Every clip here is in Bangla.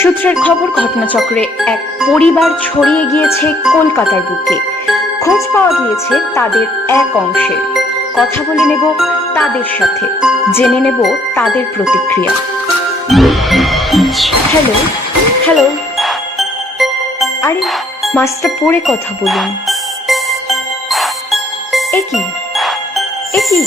সূত্রের খবর, ঘটনাচক্রে এক পরিবার ছড়িয়ে গিয়েছে কলকাতার বুকে। খোঁজ পাওয়া গিয়েছে তাদের এক অংশের। কথা বলে নেব তাদের সাথে, জেনে নেব তাদের প্রতিক্রিয়া। হ্যালো হ্যালো, আরে মাস্টার পড়ে কথা বলুন। একই একই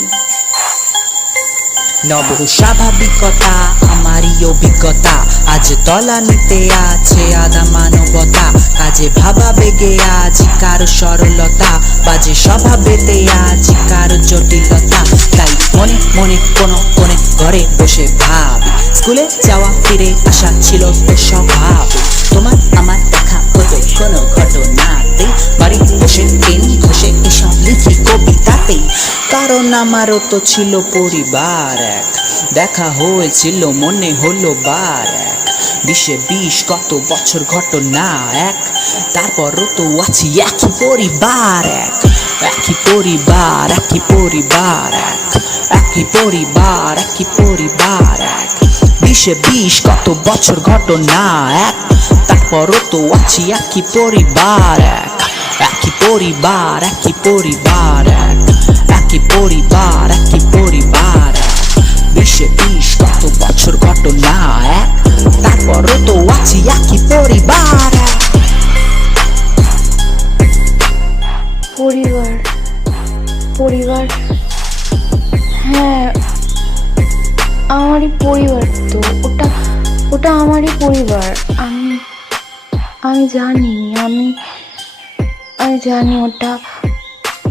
নব স্বাভাবিকতা আমারই অভিজ্ঞতা, আজ তলানিতে আছে আদা মানবতা। কাজে ভাবা বেগে আছি কারো সরলতা, বাজে স্বভাবেতে আছি কারো জটিলতা। তাই মনে মনে কোনো কোণে ঘরে বসে ভাবি, স্কুলে যাওয়া ফিরে আসা ছিল তো স্বভাবিক। তোমার আমার দেখা হতো কোনো ঘটনাতে, বাড়ি বসে পেন ঘষে এসব লিখি কবিতাতেই। কারণ আমারও তো ছিল পরিবার এক, দেখা হয়েছিল মনে হলো বার এক। 20 কত বছর ঘটনা এক, তারপরও তো আছি একই পরিবার এক। একই পরিবার একই পরিবার এক, একই পরিবার একই পরিবার এক। 20 কত বছর ঘটনা এক, তারপরও তো আছি একই পরিবার এক। একই পরিবার একই পরিবার এক, একই পরিবার একই পরিবার এক। 20 কত বছর ঘটনা এক, তারপরও তো আছি একই পরিবার এক। পরিবার পরিবার, হ্যাঁ আমারই পরিবার তো। ওটা ওটা আমারই পরিবার। আমি আমি জানি আমি আমি জানি ওটা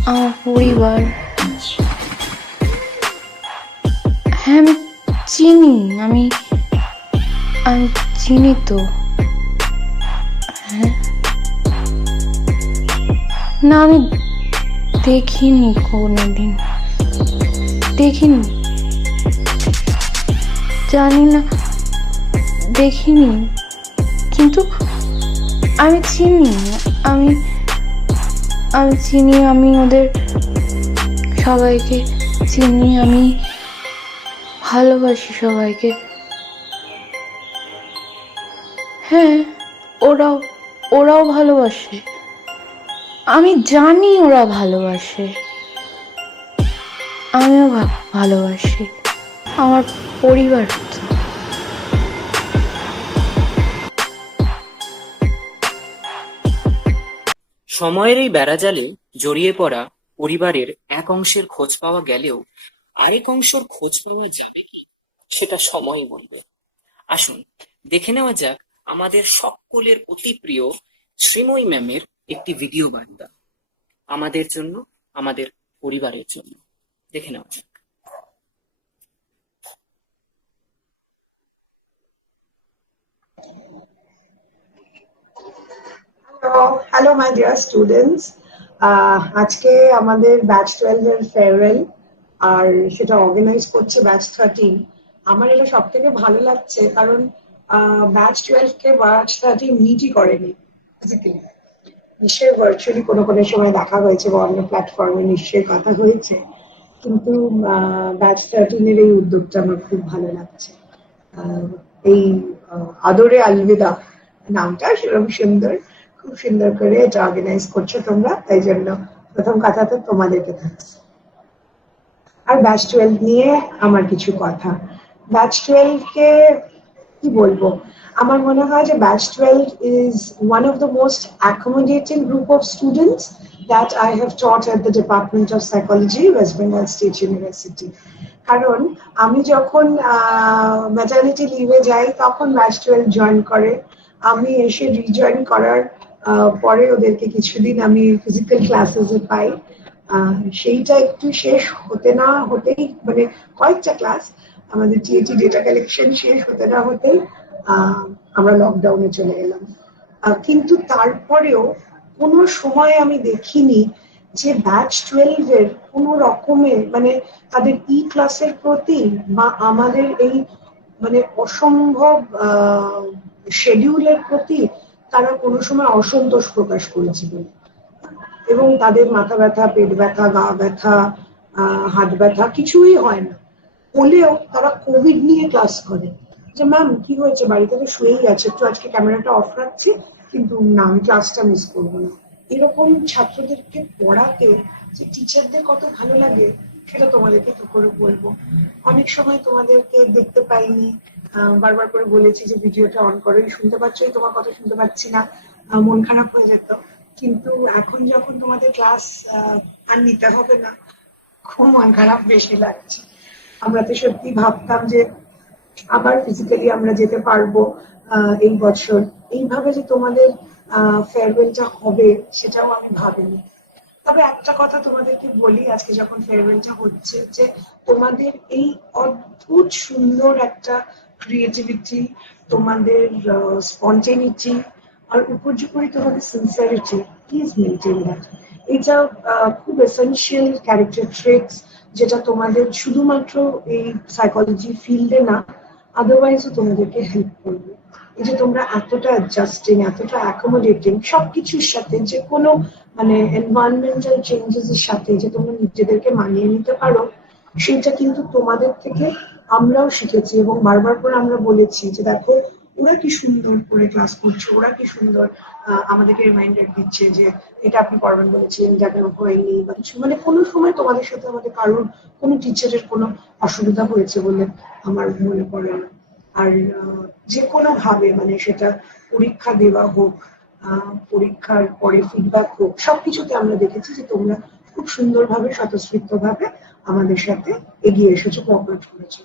আমার পরিবার। হ্যাঁ আমি চিনি, আমি আমি চিনি তো। হ্যাঁ না, আমি দেখিনি, কোনোদিন দেখিনি, জানি না, দেখিনি, কিন্তু আমি চিনি, আমি আমি চিনি, আমি ওদের সবাইকে চিনি, আমি ভালোবাসি সবাইকে। হ্যাঁ ওরাও ওরাও ভালোবাসে, আমি জানি ওরা ভালোবাসে, আমিও ভালোবাসি, আমার পরিবার তো। সময়ের এই বেড়াজালে জড়িয়ে পড়া পরিবারের এক অংশের খোঁজ পাওয়া গেলেও আরেক অংশের খোঁজ পাওয়া যাবে কি, সেটা সময়ই বলবে। আসুন দেখে নেওয়া যাক আমাদের সকলের অতি প্রিয় শ্রীময়ী ম্যামের একটি ভিডিও বার্তা, আমাদের জন্য, আমাদের পরিবারের জন্য। দেখে নেওয়া যাক। হ্যালো মাই ডিয়ার স্টুডেন্টস, আজকে আমাদের ব্যাচ 12 এর ফেয়ারওয়েল, আর সেটা অর্গানাইজ করছে ব্যাচ 13। আমার এটা সব থেকে ভালো লাগছে, কারণ ব্যাচ 12 কে ব্যাচ 13 মিটই করেনি ফিজিক্যালি। নিশ্চয়ই ভার্চুয়ালি কোনো কোনো সময় দেখা হয়েছে বা অন্য প্ল্যাটফর্মে নিশ্চয়ই কথা হয়েছে, কিন্তু ব্যাচ 13 এর এই উদ্যোগটা আমার খুব ভালো লাগছে। এই আদরে আলবিদা নামটা সেরকম সুন্দর, খুব সুন্দর করে এটা অর্গানাইজ করছো তোমরা, তাই জন্য প্রথম কথা তো তোমাদেরকে থাকছে। আর ব্যাচ 12 নিয়ে আমার কিছু কথা। ব্যাচ 12 কে কি বলবো, আমার মনে হয় যে batch 12 is one of the most accommodating group of students that I have taught at the Department of Psychology, West Bengal State University. কারণ আমি যখন ম্যাটারনিটি লিভে যাই তখন ব্যাচ 12 জয়েন করে। আমি এসে রিজয়েন করার পরে ওদেরকে কিছুদিন আমি ফিজিক্যাল ক্লাসেসে পাই। সেইটা একটু শেষ হতে না হতেই, মানে কয়েকটা ক্লাস আমাদের টিএটি ডেটা কালেকশন শেষ হতে না হতেই আমরা লকডাউনে চলে এলাম। কিন্তু তারপরেও কোনো সময় আমি দেখিনি যে ব্যাচ 12 এর কোনো রকমের, মানে তাদের ই ক্লাসের প্রতি বা আমাদের এই মানে অসম্ভব শেডিউলের প্রতি তারা কোনো সময় অসন্তোষ প্রকাশ করেছিল। এবং তাদের মাথা ব্যথা, পেট ব্যথা, গা ব্যথা, হাত ব্যথা কিছুই হয় না, হলেও তারা কোভিড নিয়ে ক্লাস করে। যে ম্যাম কি হয়েছে, বাড়িতে তো শুয়েই আছে, একটু আজকে ক্যামেরাটা অফ রাখছি, কিন্তু না আমি ক্লাসটা মিস করবো না। এরকম ছাত্রদেরকে পড়াতে যে টিচারদের কত ভালো লাগে সেটা তোমাদেরকে কি করে বলবো। অনেক সময় তোমাদেরকে দেখতে পাইনি, বারবার করে বলেছি যে ভিডিওটা অন করো, এই শুনতে পাচ্ছ, এই তোমার কথা শুনতে পাচ্ছি না, মন খারাপ হয়ে যেত। কিন্তু এখন যখন তোমাদের ক্লাস আর নিতে হবে না, খুব মন খারাপ বেশি লাগছে। আমরা তো সত্যি ভাবতাম যে আবার ফিজিক্যালি আমরা যেতে পারবো এই বছর, এইভাবে যে তোমাদের ফেয়ারওয়েলটা হবে সেটাও আমি ভাবিনি। তবে একটা কথা তোমাদেরকে বলি, আজকে যখন ফেয়ারওয়েলটা হচ্ছে, যে তোমাদের এই অদ্ভুত সুন্দর একটা ক্রিয়েটিভিটি, তোমাদের স্পন্টেনিটি, আর উপর্যুপরি তোমাদের সিনসিয়ারিটি, প্লিজ মেনটেন দ্যাট। এটা খুব এসেনশিয়াল ক্যারেক্টার ট্রেটস, যেটা তোমাদের শুধুমাত্র এই সাইকোলজি ফিল্ডে না, আদারওয়াইজও তোমাদেরকে হেল্প করবে। এই যে তোমরা এতটা অ্যাডজাস্টিং, এতটা অ্যাকোমোডেটিং সবকিছুর সাথে, যে কোনো মানে এনভায়রনমেন্টাল চেঞ্জেস এর সাথে যে তোমরা নিজেদেরকে মানিয়ে নিতে পারো, সেটা কিন্তু তোমাদের থেকে আমরাও শিখেছি। এবং বারবার করে আমরা বলেছি যে দেখো ওরা কি সুন্দর করে ক্লাস করছে, ওরা কি সুন্দর আমাদেরকে রিমাইন্ডার দিচ্ছে যে এটা আপনি করবেন বলেছিলেন, এটা কেন হয়নি বা কিছু। মানে কোনো সময় তোমাদের সাথে আমাদের কারোর কোনো টিচারের কোনো অসুবিধা হয়েছে বলে আমার মনে পড়ে না। আর যে কোনো ভাবে, মানে সেটা পরীক্ষা দেওয়া হোক, পরীক্ষার পরে ফিডব্যাক হোক, সবকিছুতে আমরা দেখেছি যে তোমরা খুব সুন্দরভাবে স্বতঃস্ফূর্ত ভাবে আমাদের সাথে এগিয়ে এসেছো, কোঅপারেট করেছো।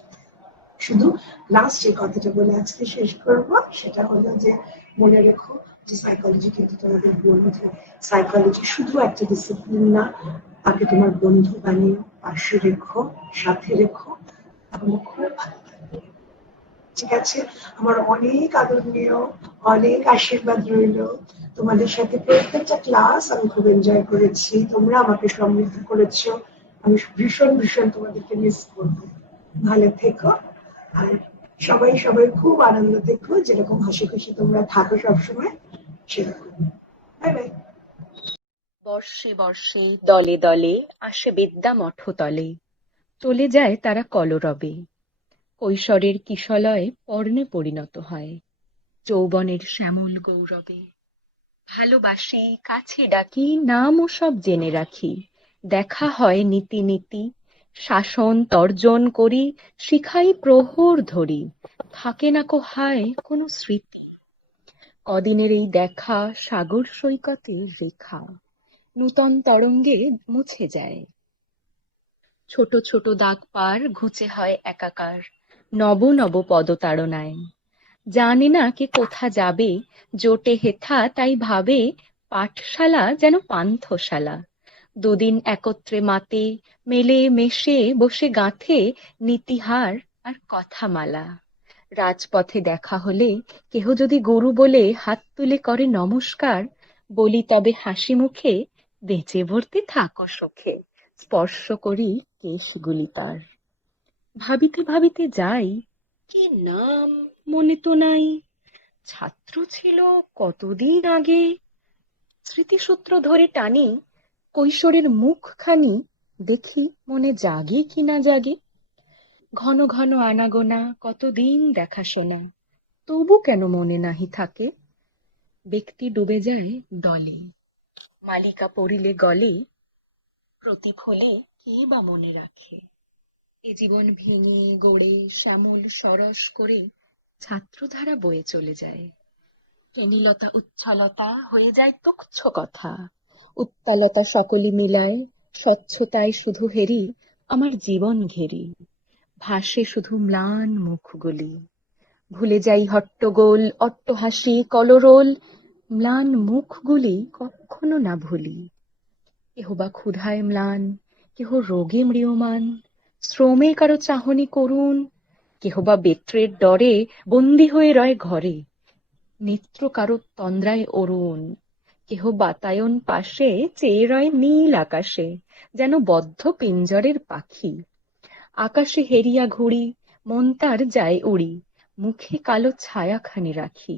শুধু লাস্ট যে কথাটা বলে আজকে শেষ করব, সেটা হলো যে মনে রেখো যে সাইকোলজি কিন্তু তোমাদের বন্ধু। সাইকোলজি শুধু একটা ডিসিপ্লিন না, তাকে তোমার বন্ধু বানিয়ে পাশে রেখো, সাথে রেখো, তাহলে খুব ভালো থাকবে। ঠিক আছে, আমার অনেক আদরণীয়, অনেক আশীর্বাদ রইলো। তোমাদের সাথে প্রত্যেকটা ক্লাস আমি খুব এনজয় করেছি, তোমরা আমাকে সমৃদ্ধ করেছো। আমি ভীষণ ভীষণ তোমাদেরকে মিস করবো। ভালো থেকো, আর সবাই সবাই খুব আনন্দ থেকো, যেরকম হাসি খুশি তোমরা থাকো সবসময় সেরকম। Bye bye. বর্ষে বর্ষে দলে দলে আসে বিদ্যা মঠতলে, চলে যায় তারা কলরবে। কৈশোরের কিশলয় পর্ণে পরিণত হয়, যৌবনের শ্যামল গৌরবে। ভালোবাসি, কাছে ডাকি, নামও সব জেনে রাখি, দেখা হয় নীতি নীতি, শাসন তর্জন করি, শিখাই প্রহর ধরি, থাকে না কো হায় কোনো স্মৃতি। কদিনের এই দেখা সাগর সৈকতের রেখা, নূতন তরঙ্গে মুছে যায়। ছোট ছোট দাগ পার ঘুচে হয় একাকার, নব নব পদতাড়নায়। জানে না কে কোথা যাবে, জোটে হেথা তাই ভাবে, পাঠশালা যেন পান্থশালা। দুদিন একত্রে মাতে, মেলে মেশে বসে গাঁথে নীতিহার আর কথামালা। রাজপথে দেখা হলে কেহ যদি গুরু বলে হাত তুলে করে নমস্কার, বলি তবে হাসি মুখে, বেঁচে ভর্তি থাকো সুখে, স্পর্শ করি কেশগুলি তার। ভাবিতে ভাবিতে যাই, কি নাম মনে তো নাই, ছাত্র ছিল কতদিন আগে। স্মৃতিসূত্র ধরে টানি, কৈশোরের মুখখানি দেখি মনে জাগে কি না জাগে। ঘন ঘন আনাগোনা, কতদিন দেখাশোনা, তবু কেন মনে নাহি থাকে। ব্যক্তি ডুবে যায় দলে, মালিকা পড়িলে গলে, প্রতীক হলে কে বা মনে রাখে। এ জীবন ভেঙে গড়ে শ্যামল সরস করে ছাত্রধারা বয়ে চলে যায়। ফেনীলতা উচ্ছলতা হয়ে যায় তুচ্ছ কথা, উত্তালতা সকলি মিলায়, স্বচ্ছতায় শুধু হেরি আমার জীবন ঘেরি। ভাসে শুধু ম্লান মুখগুলি, ভুলে যাই হট্টগোল অট্টহাসি কলরোল, ম্লান মুখগুলি কখনো না ভুলি। কেহ বা ক্ষুধায় ম্লান, কেহ রোগে ম্রিয়মাণ, শ্রমে কারো চাহনি করুণ, কেহ বা বেত্রের ডরে বন্দী হয়ে রয় ঘরে, নেত্র কারো তন্দ্রায় অরুণ, কেহ বাতায়ন পাশে চেয়ে রয় নীল আকাশে, যেন বদ্ধ পিঞ্জরের পাখি। আকাশে হেরিয়া ঘুড়ি, মন তার যায় উড়ি, মুখে কালো ছায়াখানি রাখি।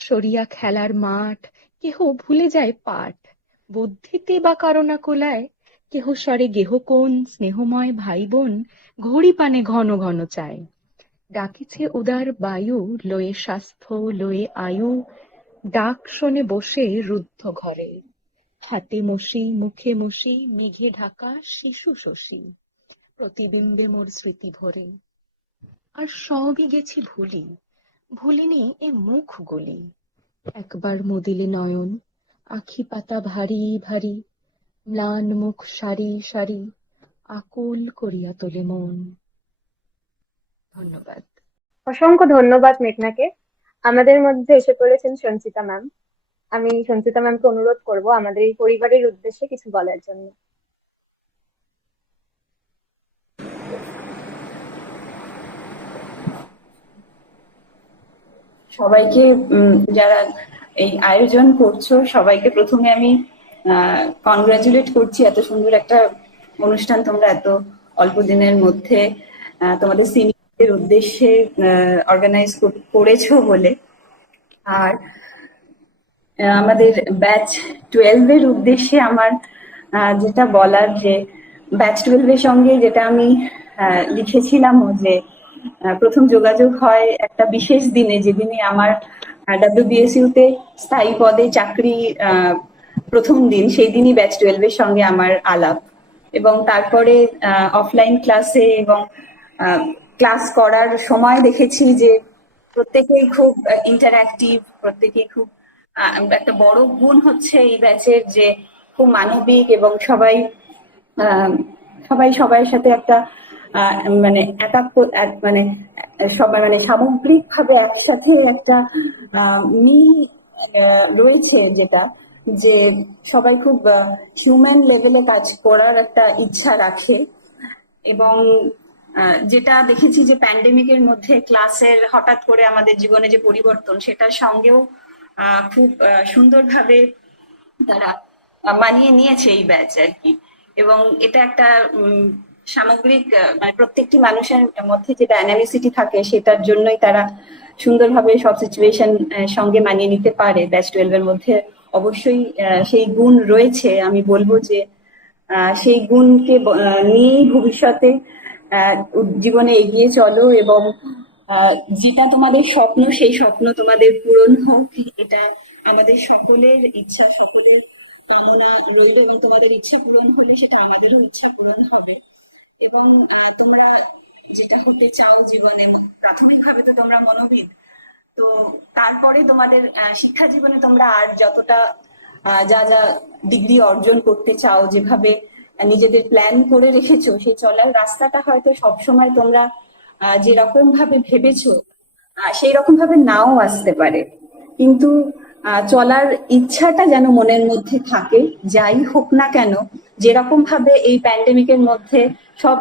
সরিয়া খেলার মাঠ, কেহ ভুলে যায় পাঠ, বুদ্ধিতে বা কারণা কোলায়, কেহ স্বরে গেহ কোন স্নেহময় ভাই বোন, ঘড়ি পানে ঘন ঘন চায়। ডাকিছে উদার বায়ু, লয়ে স্বাস্থ্য লয়ে আয়ু, ডাক শোনে বসে রুদ্ধ ঘরে, হাতে মশি মুখে মশি, মেঘে ঢাকা শিশু শশী, প্রতিবিম্বে মোর স্মৃতি ভরে। আর সবই গেছি ভুলি, ভুলিনি এ মুখ গলি, একবার মুদিলে নয়ন, আখি পাতা ভারী ভারী, ম্লান মুখ সারি সারি, আকুল করিয়া তোলে মন। ধন্যবাদ। অসংখ্য ধন্যবাদ মেঘনাকে। আমাদের মধ্যে এসে পড়েছেন সঞ্চিতা ম্যাম। আমি সঞ্চিতা ম্যামকে অনুরোধ করব আমাদের এই পরিবারের উদ্দেশ্যে কিছু বলার জন্য। সবাইকে যারা এই আয়োজন করছো সবাইকে প্রথমে আমি কনগ্রাচুলেট করছি, এত সুন্দর একটা অনুষ্ঠান তোমরা এত অল্প দিনের মধ্যে তোমাদের সিনিয়রদের উদ্দেশ্যে অর্গানাইজ করেছো বলে। আর আমাদের ব্যাচ 12 এর উদ্দেশ্যে আমার যেটা বলার, যে ব্যাচ 12 এর সঙ্গে যেটা আমি লিখেছিলাম যে প্রথম যোগাযোগ হয় একটা বিশেষ দিনে, যেদিনে আমার WBSU তে স্থায়ী পদে চাকরি প্রথম দিন, সেই দিনই ব্যাচ 12 এর সঙ্গে আমার আলাপ। এবং তারপরে অফলাইন ক্লাসে এবং ক্লাস করার সময় দেখেছি যে প্রত্যেকেই খুব ইন্টারঅ্যাক্টিভ, প্রত্যেকেই খুব একটা বড় গুণ হচ্ছে এই ব্যাচের যে খুব মানবিক, এবং সবাই সবার সাথে একটা মানে মানে সবাই মানে সামগ্রিক ভাবে একসাথে একটা মিল রয়েছে, যেটা যে সবাই খুব হিউম্যান লেভেলে কাজ করার একটা ইচ্ছা রাখে। এবং যেটা দেখেছি যে প্যান্ডেমিকের মধ্যে ক্লাসের হঠাৎ করে আমাদের জীবনে যে পরিবর্তন, সেটার সঙ্গেও খুব সুন্দরভাবে তারা মানিয়ে নিয়েছে এই ব্যাচ আর কি। এবং এটা একটা সামগ্রিক মানে প্রত্যেকটি মানুষের মধ্যে যে ডাইনামিসিটি থাকে, সেটার জন্যই তারা সুন্দরভাবে সব সিচুয়েশন সঙ্গে মানিয়ে নিতে পারে। ব্যাচ 12 এর মধ্যে অবশ্যই সেই গুণ রয়েছে। আমি বলবো যে সেই গুণকে নিয়েই ভবিষ্যতে জীবনে এগিয়ে চলো, এবং যেটা তোমাদের স্বপ্ন, সেই স্বপ্ন তোমাদের পূরণ হোক, এটা আমাদের সকলের ইচ্ছা, সকলের কামনা রইল। এবং তোমাদের ইচ্ছা পূরণ হলে সেটা আমাদেরও ইচ্ছা পূরণ হবে। এবং তোমরা যেটা হতে চাও জীবনে, প্রাথমিকভাবে তো তোমরা মনোবিদ, তো তারপরে তোমাদের শিক্ষা জীবনে তোমরা আর যতটা যা যা ডিগ্রি অর্জন করতে চাও, যেভাবে নিজেদের প্ল্যান করে রেখেছো, সেই চলার রাস্তাটা হয়তো সবসময় তোমরা যেরকম ভাবে ভেবেছো সেই রকম ভাবে নাও আসতে পারে, কিন্তু চলার ইচ্ছাটা যেন মনের মধ্যে থাকে। যাই হোক না কেন, যেরকম ভাবে এই প্যান্ডেমিকের মধ্যে সব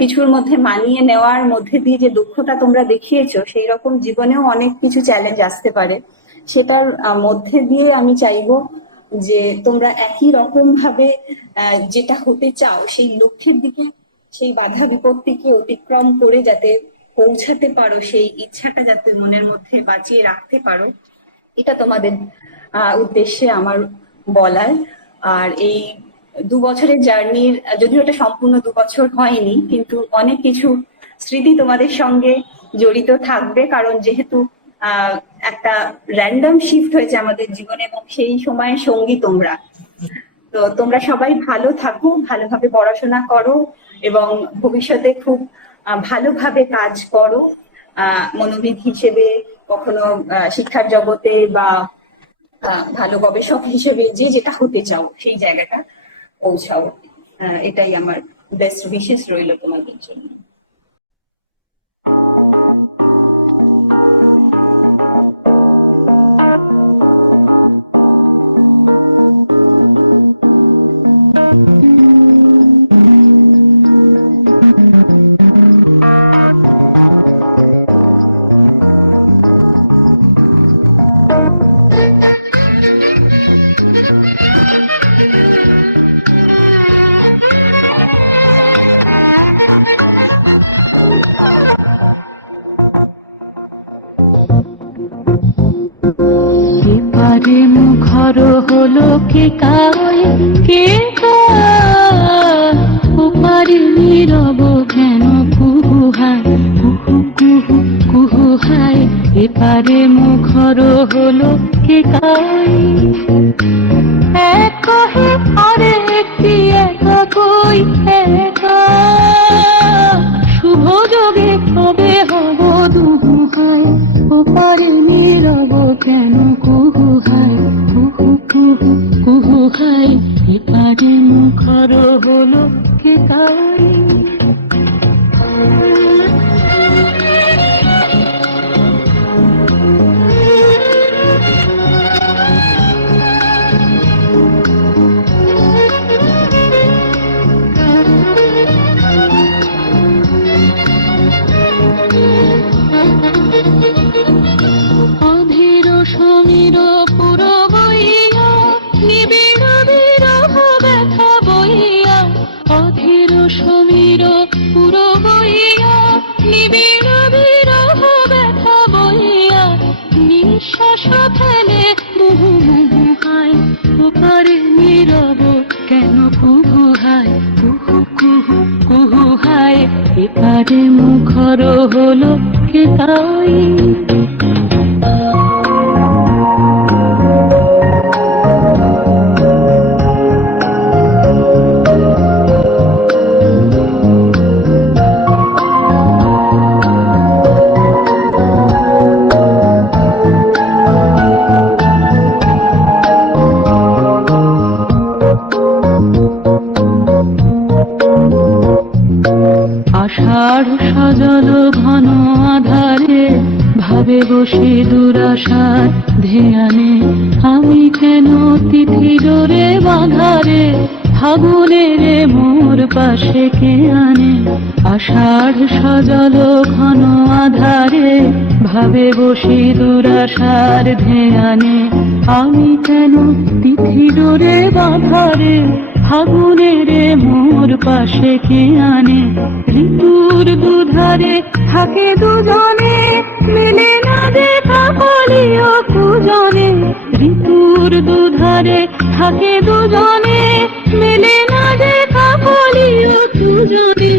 কিছুর মধ্যে মানিয়ে নেওয়ার মধ্যে দিয়ে যে দক্ষতা তোমরা দেখিয়েছো, সেই রকম জীবনেও অনেক কিছু চ্যালেঞ্জ আসতে পারে। সেটার মধ্যে দিয়ে আমি চাইবো যে তোমরা একই রকম ভাবে যেটা হতে চাও, সেই লক্ষ্যের দিকে, সেই বাধা বিপত্তিকে অতিক্রম করে যাতে পৌঁছাতে পারো, সেই ইচ্ছাটা যাতে মনের মধ্যে বাঁচিয়ে রাখতে পারো, এটা তোমাদের উদ্দেশ্যে আমার বলার। আর এই 2 বছরের জার্নির, যদিও এটা সম্পূর্ণ 2 বছর হয়নি, কিন্তু অনেক কিছু স্মৃতি তোমাদের সঙ্গে জড়িত থাকবে, কারণ যেহেতু একটা র্যান্ডম শিফট হয়েছে আমাদের জীবনে, এবং সেই সময়ের সঙ্গী তোমরা। তো তোমরা সবাই ভালো থাকো, ভালোভাবে পড়াশোনা করো, এবং ভবিষ্যতে খুব ভালোভাবে কাজ করো, মনোবিদ হিসেবে, কখনো শিক্ষার জগতে, বা ভালো গবেষক হিসেবে, যে যেটা হতে চাও সেই জায়গাটা পৌঁছাও। এটাই আমার বেস্ট উইশেস রইল তোমাদের জন্য। এপারে মুখর হলো কে কাই কে ওপারে নীরব কেন কুহু হায় কুহু কুহু এপারে মুখর হলো কে কাই, এক কহে আরে একটি একা কই একা, শুভ যোগে কবে হব দুহাই, ওপারে নীরব কেন কুহু হায়, কুহু কুহু কুহু হায়, এপারে মুখর হলো কে কাই। অধীর সমীর পুর বইয়া, নিবিড় বিরহ ব্যথা বইয়া, অধীর সমীর পুর বইয়া, নিবিড় বিরহ ব্যথা বইয়া, নিঃশ্বাস ফেলে মুহু মুহু হায়, ওপারে নীরব কেন কুহু হায়, কুহু কুহু কুহু হায়, এপারে মুখর হলো কে তাই। আষাঢ় সজল ঘন আধারে, ভাবে বসে দুরাশার ধ্যানে, আমি কেন তিথি ডোরে বাঁধারে, ফাগুনের মোর পাশে কে আনে, আষাঢ় সজল ঘন আধারে, ভাবে বসে দুরাশার ধ্যানে, আমি কেন তিথি ডোরে বাঁধারে, ফাগুনের মোর পাশে কে আনে, ঋতুর দুধারে থাকে দুজনে, মেলে না দেখা কলিও কুজনে, ঋতুর দুধারে থাকে দুজনে, মেলে না দেখা কলিও কুজনে,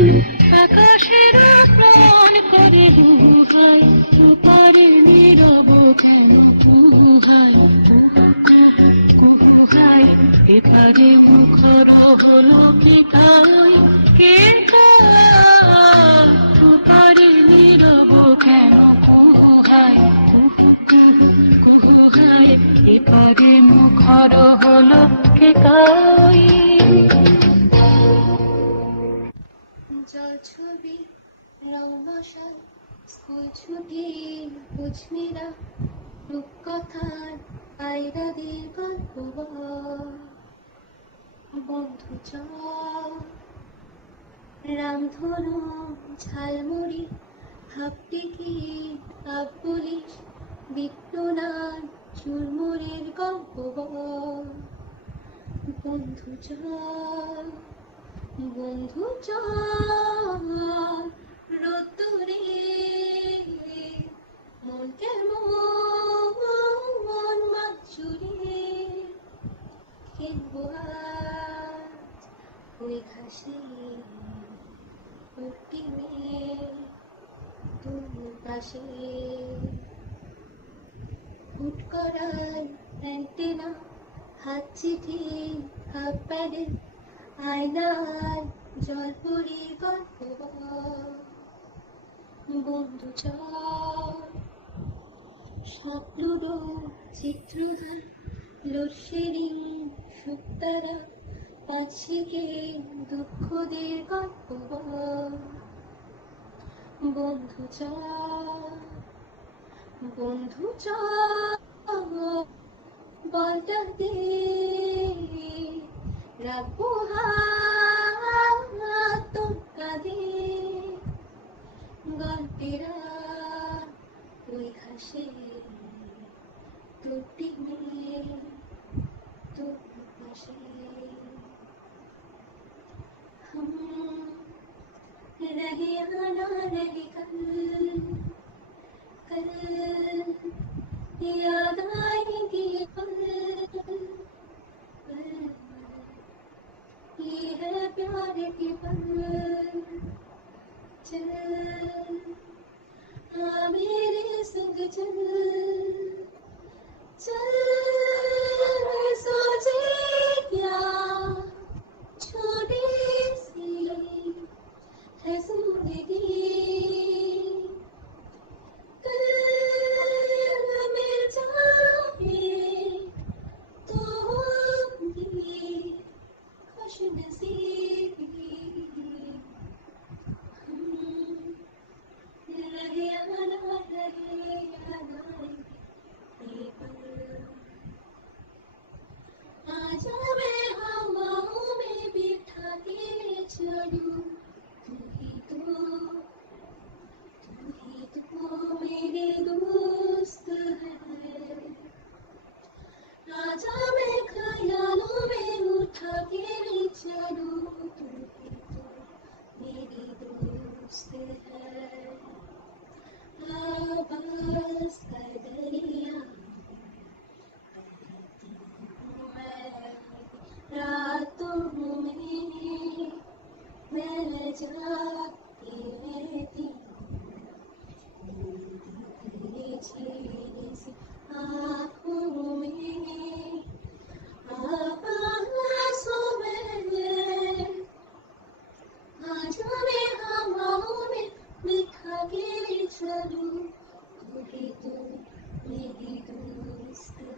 আকাশের প্রাণ করে দুহাই, ওপারে নীরব কেন কুহু হায়, কুহু হায়, এপারে মুখর হলো কি তাই, কে তাই, ওপারে নীরব কেন কুহু হায়, কুহু কুহু কুহু হায়, এপারে মুখর হলো কে তাই। জল ছবি রমশাল, স্কুল ছুটি বুঝমিরা, রূপকথার আইরাদের গল্প বল, বন্ধু চল রামধনু ঝালমুড়ি, হাফটিকি হাফ পুলিশ, বিট্টুনার চুরমুড়ির গল্প বল, বন্ধু চল বন্ধু চল, রোদ্দুরে মন কেমন মাছুরে, খেলবো আজ ওই ঘাসে, উঠি তোর পাশে, হুট করার অ্যান্টেনা, হাত চিঠি হাত প্যাডে, আয়নার জলপুরির গল্প বল, বন্ধু চল স্বপ্নুডো চিত্রধার, লোডশেডিং সুপ্তারা, পাঁচশিকে দুঃখদের গল্প বল, বন্ধু চল বন্ধু চল, বলটা দে রাখবো হাত তোর কাঁধে, গল্পেরা ওই ঘাসে, তোর টিমে তোর পাশে, हम रहे आना रहे कल, कल याद आएंगे पल, ये है प्यार के पल, चल हाँ मेरे संग चल चल सोचे क्या छोटी सी है जिंदगी कल मिल जाए तो होगी खुश नसीबी रहे या ना रहे या ना रहे पर आजा मैं हवाओं में बिठा के चलूं तू ही तो मेरे दोस्त है आजा मैं ख्यालों में उठा के चलूं तू ही तो मेरी दोस्त है आवाज़ का दरिया रातों में मैं जाती रहती तेरे चेहरे से आँखों में आंसू में आजा मैं हवाओं में बिखा के चलूं तू ही तो मेरी दोस्त है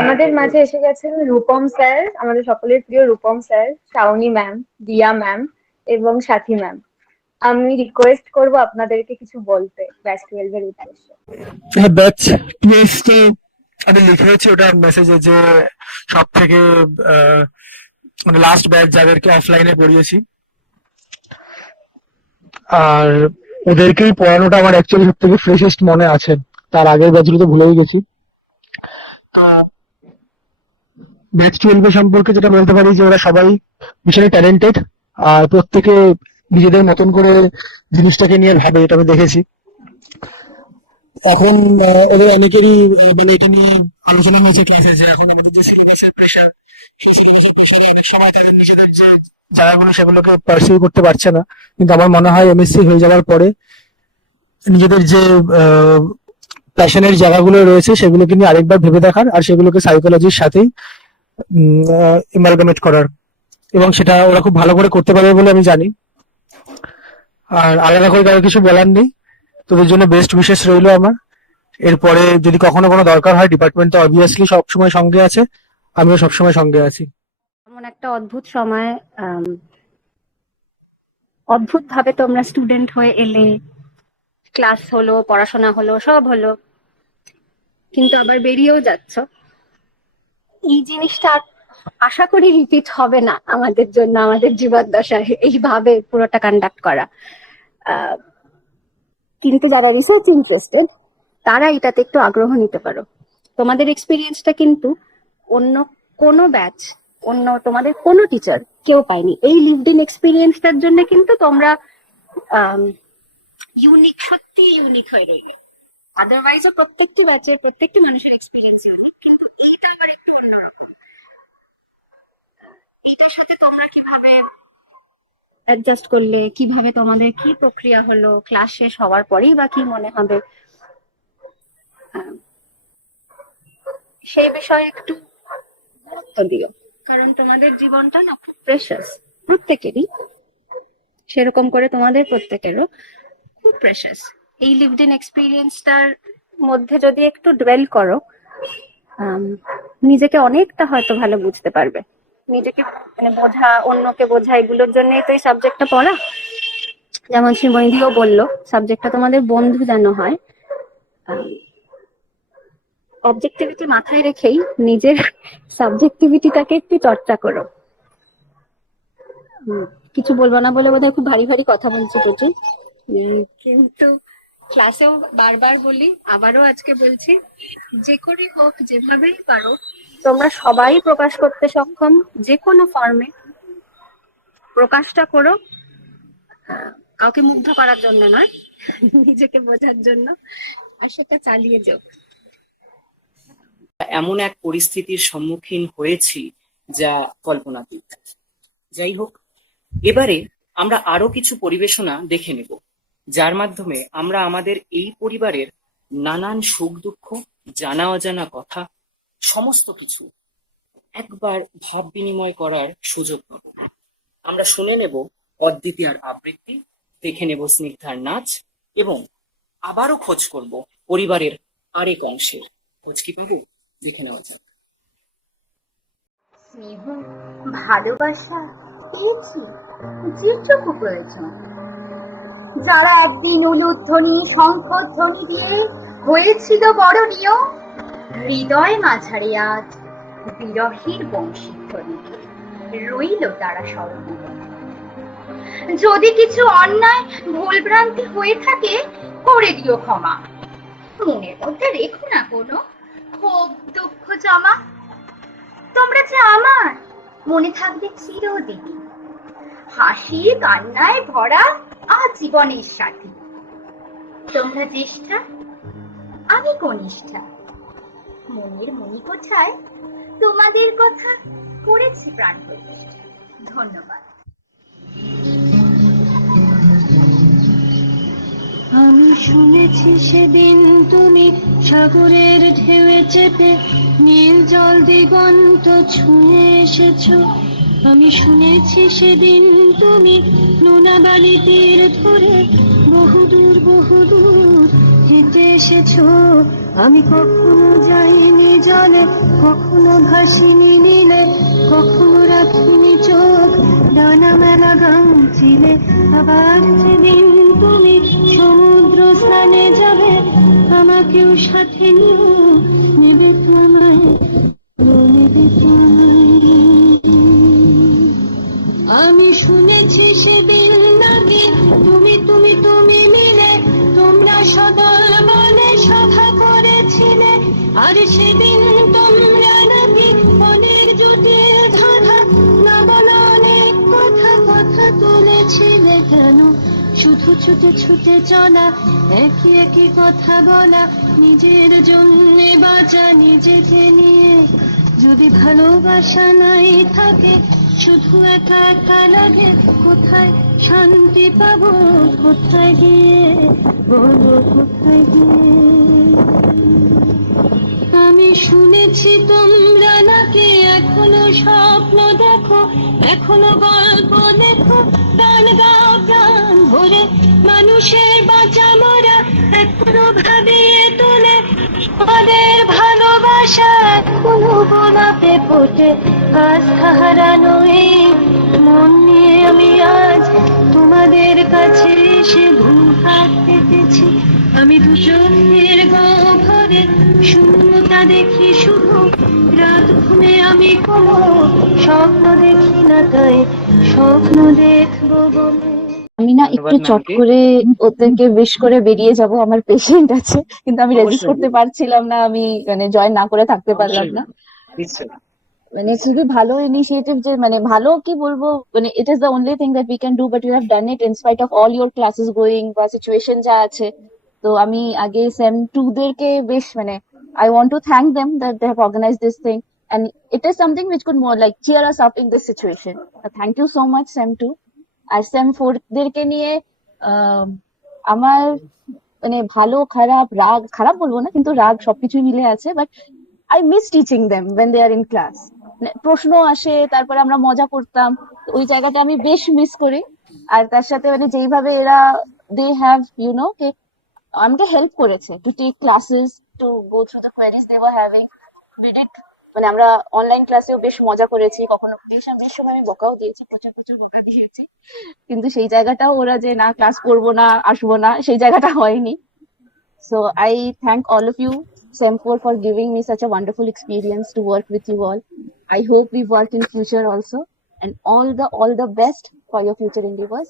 আমাদের মাঝে এসে গেছেন রূপম স্যার, আমাদের সকলের প্রিয় রূপম স্যার, শাওনি ম্যাম, দিয়া ম্যাম এবং সাথী ম্যাম। আমি রিকোয়েস্ট করব আপনাদেরকে কিছু বলতে ব্যাচ 12 এর উদ্দেশ্যে। হ্যাঁ, ব্যাচ টেস্টে আমি লিখেছি ওটা মেসেজে যে সব থেকে মানে লাস্ট ব্যাচ যাদেরকে অফলাইনে পড়িয়েছি, আর ওদেরকেই পড়ানোটা আমার অ্যাকচুয়ালি সব থেকে ফ্রেশেস্ট মনে আছে। তার আগের ব্যাচগুলো তো ভুলেই গেছি। ব্যাচ 12 সম্পর্কে যেটা বলতে পারি যে ওরা সবাই ভীষণই ট্যালেন্টেড, আর প্রত্যেকে নিজেদের মতন করে জিনিসটাকে নিয়ে ভাবে, এটা আমি দেখেছি। এখন ওদের অনেকেরই মানে এটা নিয়ে আলোচনা হয়েছে ক্লাসে যে এখন আমাদের যে সিলেবাসের প্রেশার, সেই সিলেবাসের প্রেশারে অনেক সময় তাদের নিজেদের যে জায়গাগুলো সেগুলোকে পারসিউ করতে পারছে না। কিন্তু আমার মনে হয় এমএসসি হয়ে যাওয়ার পরে নিজেদের যে প্যাশনের জায়গাগুলো রয়েছে সেগুলোকে নিয়ে আরেকবার ভেবে দেখার, আর সেগুলোকে সাইকোলজির সাথেই ইমালগামেট করার, এবং সেটা ওরা খুব ভালো করে করতে পারবে বলে আমি জানি। আর আলাদা করে কারো কিছু বলার নেই, তোদের জন্য বেস্ট উইশেস রইলো আমার। এরপরে যদি কখনো কোনো দরকার হয়, ডিপার্টমেন্ট তো অবভিয়াসলি সবসময় সঙ্গে আছে, আমিও সবসময় সঙ্গে আছি। এমন একটা অদ্ভুত সময়, অদ্ভুত ভাবে তোমরা স্টুডেন্ট হয়ে এলে, ক্লাস হলো, পড়াশোনা হলো, সব হলো, কিন্তু আবার বেরিয়েও যাচ্ছ। এই জিনিসটা আশা করি রিপিট হবে না আমাদের জন্য, আমাদের জীবদ্দশায় এইভাবে পুরোটা কন্ডাক্ট করা। কিন্তু যারা রিসার্চ ইন্টারেস্টেড তারা এটাতে একটু আগ্রহ নিতে পারো। তোমাদের এক্সপিরিয়েন্সটা কিন্তু অন্য কোনো ব্যাচ, অন্য তোমাদের কোনো টিচার কেউ পায়নি। এই লিভড ইন এক্সপিরিয়েন্সটার জন্য কিন্তু তোমরা ইউনিক, সত্যি ইউনিক হয়ে রইলে। আদারওয়াইজও প্রত্যেকটি ব্যাচের প্রত্যেকটি মানুষের এক্সপিরিয়েন্স ইউনিক, কিন্তু এইটা আবার একটু অন্যরকম। এটার সাথে তোমরা কিভাবে অ্যাডজাস্ট করলে, কিভাবে তোমাদের কি প্রক্রিয়া হলো, ক্লাস শেষ হওয়ার পরেই বা কি মনে হবে, সেই বিষয়ে একটু গুরুত্ব দিও। কারণ তোমাদের জীবনটা না খুব প্রেশাস, প্রত্যেকেরই সেরকম করে তোমাদের প্রত্যেকেরও খুব প্রেশাস। এই লিভড ইন এক্সপিরিয়েন্সটার মধ্যে যদি একটু ডুয়েল করো, নিজেকে অনেকটা হয়তো ভালো বুঝতে পারবে। নিজেকে মানে বোঝা, অন্যকে বোঝা, এগুলোর জন্যই তো এই সাবজেক্টটা পড়া। যেমন শ্রীময়ীদিও বললো, সাবজেক্টটা তোমাদের বন্ধু যেন হয়। অবজেক্টিভিটি মাথায় রেখেই নিজের সাবজেক্টিভিটিটাকে একটু চর্চা করো। কিছু বলবো না বলে বোধহয় খুব ভারী ভারী কথা বলছি প্রচুর, কিন্তু ক্লাসেও বারবার বলি, আবারও আজকে বলছি, যে করে হোক যেভাবেই পারো তোমরা সবাই প্রকাশ করতে সক্ষম, যে কোনো ফর্মে প্রকাশটা করো। কাউকে মুগ্ধ করার জন্য নয়, নিজেকে বোঝার জন্য, আর সেটা চালিয়ে যাও। এমন এক পরিস্থিতির সম্মুখীন হয়েছি যা কল্পনাতীত। যাই হোক, এবারে আমরা আরো কিছু পরিবেশনা দেখে নেব, যার মাধ্যমে আমরা আমাদের এই পরিবারের নানান সুখ দুঃখ, জানা অজানা কথা, সমস্ত কিছু একবার ভাব বিনিময় করার সুযোগ পাব। আমরা শুনে নেব অদ্বিতীয়ার আবৃত্তি, দেখে নেব স্নিগ্ধার নাচ, এবং আবারও খোঁজ করব পরিবারের আরেক অংশের। খোঁজ কি পাবো? দেখে নেওয়া যাক। স্নেহ, ভালোবাসা পেয়েছি, যেটুকু প্রয়োজন। যারা একদিন উলুধ্বনি, শঙ্খধ্বনি দিয়ে হয়েছিল বরণীয়, হৃদয় মাঝারে আজ বিরহের বংশীধ্বনি রইল তারা স্মরণে। যদি কিছু অন্যায় ভুলভ্রান্তি হয়ে থাকে, করে দিও ক্ষমা। মনের মধ্যে রেখো না কোনো ক্ষোভ দুঃখ জমা। তোমরা যে আমার মনে থাকবে চিরদিন, হাসি কান্নায় ভরা আজীবনের সাথী। তোমরা জ্যেষ্ঠা, আমি কনিষ্ঠা, মনের মণিকোঠায় তোমাদের কথা করেছি প্রাণ প্রতিষ্ঠা। ধন্যবাদ। আমি শুনেছি সেদিন তুমি সাগরের ঢেউয়ে চেপে নীল জল দিগন্ত ছুঁয়ে এসেছো। আমি শুনেছি সেদিন তুমি নোনাবালি তীর ধরে বহুদূর হেঁটে এসেছো। আমি কখনো যাইনি জলে, কখনো ভাসিনি নীলে, কখনো রাখিনি চোখ ডানা মেলা গান ছিলে। আবার সেদিন তুমি সমুদ্র স্নানে যাবে, আমাকেও সাথে নিও, নেবে তোমায়, নেবে তোমায়। আমি শুনেছি সেদিন নাকি তুমি মিলে তোমরা সদল বলে সভা করেছিলে। আর সেদিন তোমরা নাকি অনেক জটিল ধাঁধা না বলা অনেক কথা তুলেছিলে। কেন শুধু ছুটে চলা, একই কথা বলা, নিজের জন্য বাঁচা নিজেকে নিয়ে। যদি ভালোবাসা নাই থাকে, শুধু একা লাগে, কোথায় শান্তি পাবো, কোথায় গিয়ে বলো, কোথায় গিয়ে। আমি শুনেছি তোমরা নাকি এখনো স্বপ্ন দেখো, এখনো গল্প লেখো, গান গাও প্রাণ ভরে, মানুষের বাঁচা মরা এখনো ভাবিয়ে তোলে। আমাদের ভালোবাসা কোনো গোলাপে ফোটে, আস্থা হারানো এই মন নিয়ে আমি আজ তোমাদের কাছে এসে দুহাত পেতেছি। আমি দু চোখের গহ্বরে শূন্যতা দেখি শুধু, রাত ঘুমে আমি কোনো স্বপ্ন দেখি না, তাই স্বপ্ন দেখবো বলে। আমি না একটু চট করে ওদেরকে উইশ করে বেরিয়ে যাব, আমার পেশেন্ট আছে, কিন্তু আমি রেজিস্ট করতে পারছিলাম না, আমি মানে জয়েন না করে থাকতে পারলাম না। মানে খুবই ভালো ইনিশিয়েটিভ, যে মানে ভালো কি বলবো, মানে it is the only thing that we can do, but you have done it in spite of all your classes going বা সিচুয়েশন যা আছে। তো আমি আগে সেম 2 দেরকে বেশ মানে I want to thank them that they have organized this thing, and it is something which could more like cheer us up in this situation. Thank you so much SEM 2 R SEM 4 দেরকে নিয়ে আমার মানে ভালো খারাপ রাগ, খারাপ বলবো না কিন্তু রাগ সবকিছুই মিলে আছে, but I miss teaching them when they are in class. প্রশ্ন আসে, তারপরে আমরা মজা করতাম, ওই জায়গাটা আমি বেশ মিস করি। আর তার সাথে মানে যেইভাবে এরা they have you know আমাকে হেল্প করেছে to take classes, to go through the queries they were having. We did, মানে আমরা অনলাইন ক্লাসেও বেশ মজা করেছি, কখনো বেশ সময় আমি বকাও দিয়েছি, প্রচুর প্রচুর বকা দিয়েছি, কিন্তু সেই জায়গাটাও ওরা যে না ক্লাস করবো না আসবো না সেই জায়গাটা হয়নি। So I thank all of you, Semfor, for giving me such a wonderful experience to work with you all. I hope we work in future also, and all the best for your future endeavors.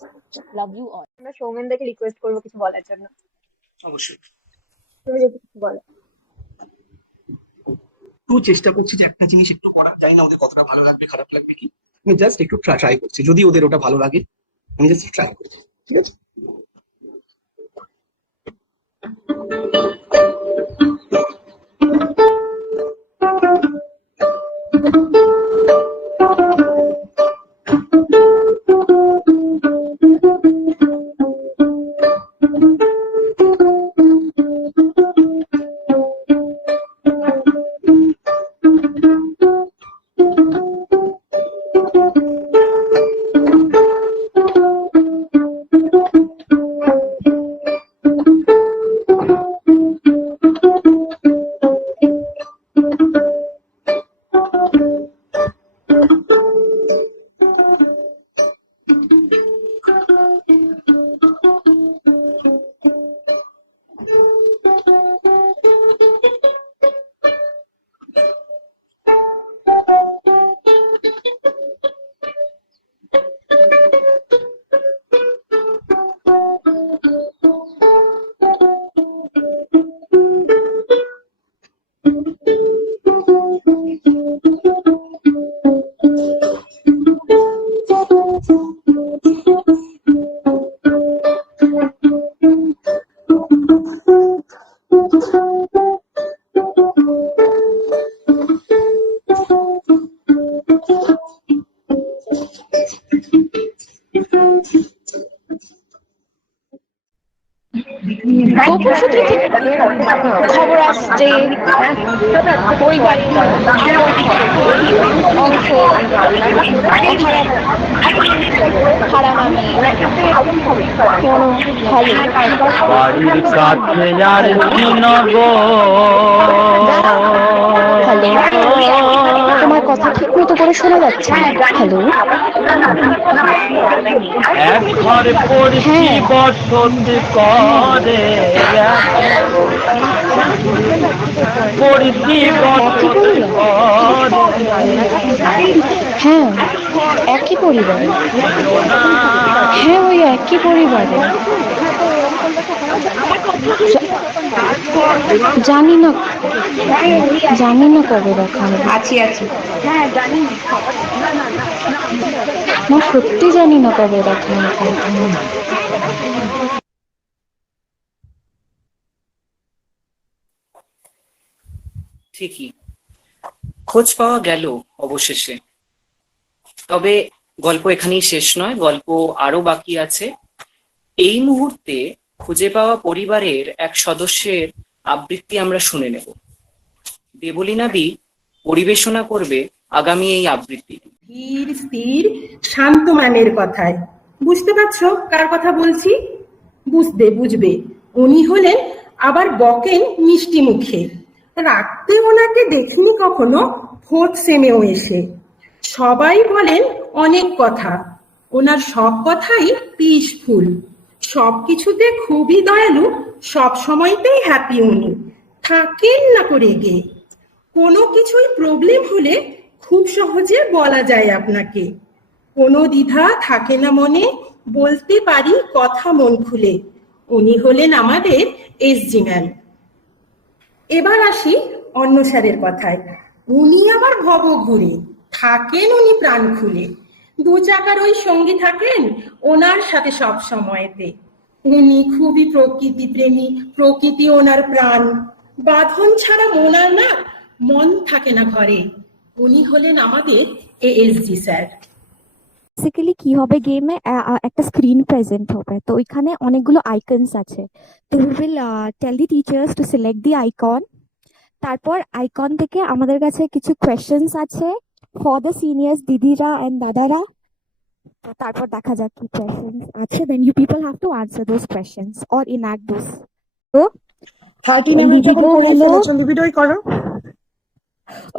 Love you all. আমরা সৌমেনদাকে রিকোয়েস্ট করবো কিছু বলার জন্য। অবশ্যই। তুমি যদি কিছু বলো। একটু চেষ্টা করছি যে একটা জিনিস একটু করা যায় না, ওদের কতটা ভালো লাগবে খারাপ লাগবে কি, আমি জাস্ট একটু ট্রাই করছি, যদি ওদের ওটা ভালো লাগে আমি জাস্ট ট্রাই করছি, ঠিক আছে? গোপন সূত্রে কি খবর আসছে পরিবারের অংশ খারাপ আমি কেন ভালো বাড়ির কাছে আর হ্যালো, তোমার কথা ঠিক মতো করে শোনা যাচ্ছে। হ্যালো, এক ঘরে পড়ছি বসত করে পড়ছি বসত হ্যাঁ একই পরিবার, হ্যাঁ ওই একই পরিবারে। জানি না কবে দেখা হবে। না সত্যি জানি না কবে দেখা হবে। ঠিকই, খোঁজ পাওয়া গেল অবশেষে। তবে গল্প এখানেই শেষ নয়, গল্প আরো বাকি আছে। এই মুহূর্তে খুঁজে পাওয়া পরিবারের এক সদস্যের আবৃত্তি আমরা শুনে নেব। দেবলীনা বি পরিবেশনা করবে আগামী এই আবৃত্তি। ধীর স্থির শান্ত ম্যানের কথায় বুঝতে পারছো কার কথা বলছি? বুঝবে। উনি হলেন আবার বকেন মিষ্টি মুখে। রাখতে ওনাকে দেখিনি কখনো ফোর্থ সেমেও এসে। সবাই বলেন অনেক কথা, ওনার সব কথাই পিসফুল, সবকিছুতে খুবই দয়ালু, সব সময়তেই হ্যাপি। উনি থাকেন না করে গে, কোনো কিছুই প্রবলেম হলে খুব সহজে বলা যায় আপনাকে, কোনো দ্বিধা থাকে না মনে, বলতে পারি কথা মন খুলে। উনি হলেন আমাদের এসজি ম্যাম। এবার আসি অন্য স্যারের কথায়। উনি আবার ভবঘুরে থাকেন, উনি প্রাণ খুলে, দু চাকার ওই সঙ্গী থাকেন ওনার সাথে সব সময়তে। উনি খুবই প্রকৃতি প্রেমী, প্রকৃতি ওনার প্রাণ, বাঁধন ছাড়া ওনার না মন থাকে না ঘরে। উনি হলেন আমাদের এএসজি স্যার। বেসিক্যালি কি হবে, গেমে একটা স্ক্রিন প্রেজেন্ট হবে, তো ওইখানে অনেকগুলো আইকনস আছে। তো we will tell the teachers to select the icon. তারপর আইকন থেকে আমাদের কাছে কিছু কোয়েশ্চেন্স আছে ফর দ্য সিনিয়র্স, দিদিরা এন্ড দাদারা। তো তারপর দেখা যাক কি কোয়েশ্চেন্স আছে, then you people have to answer those questions or enact those তো 13 যখন লিবিডো পড়ে হলো, ফেলেছো, লিবিডোই করো।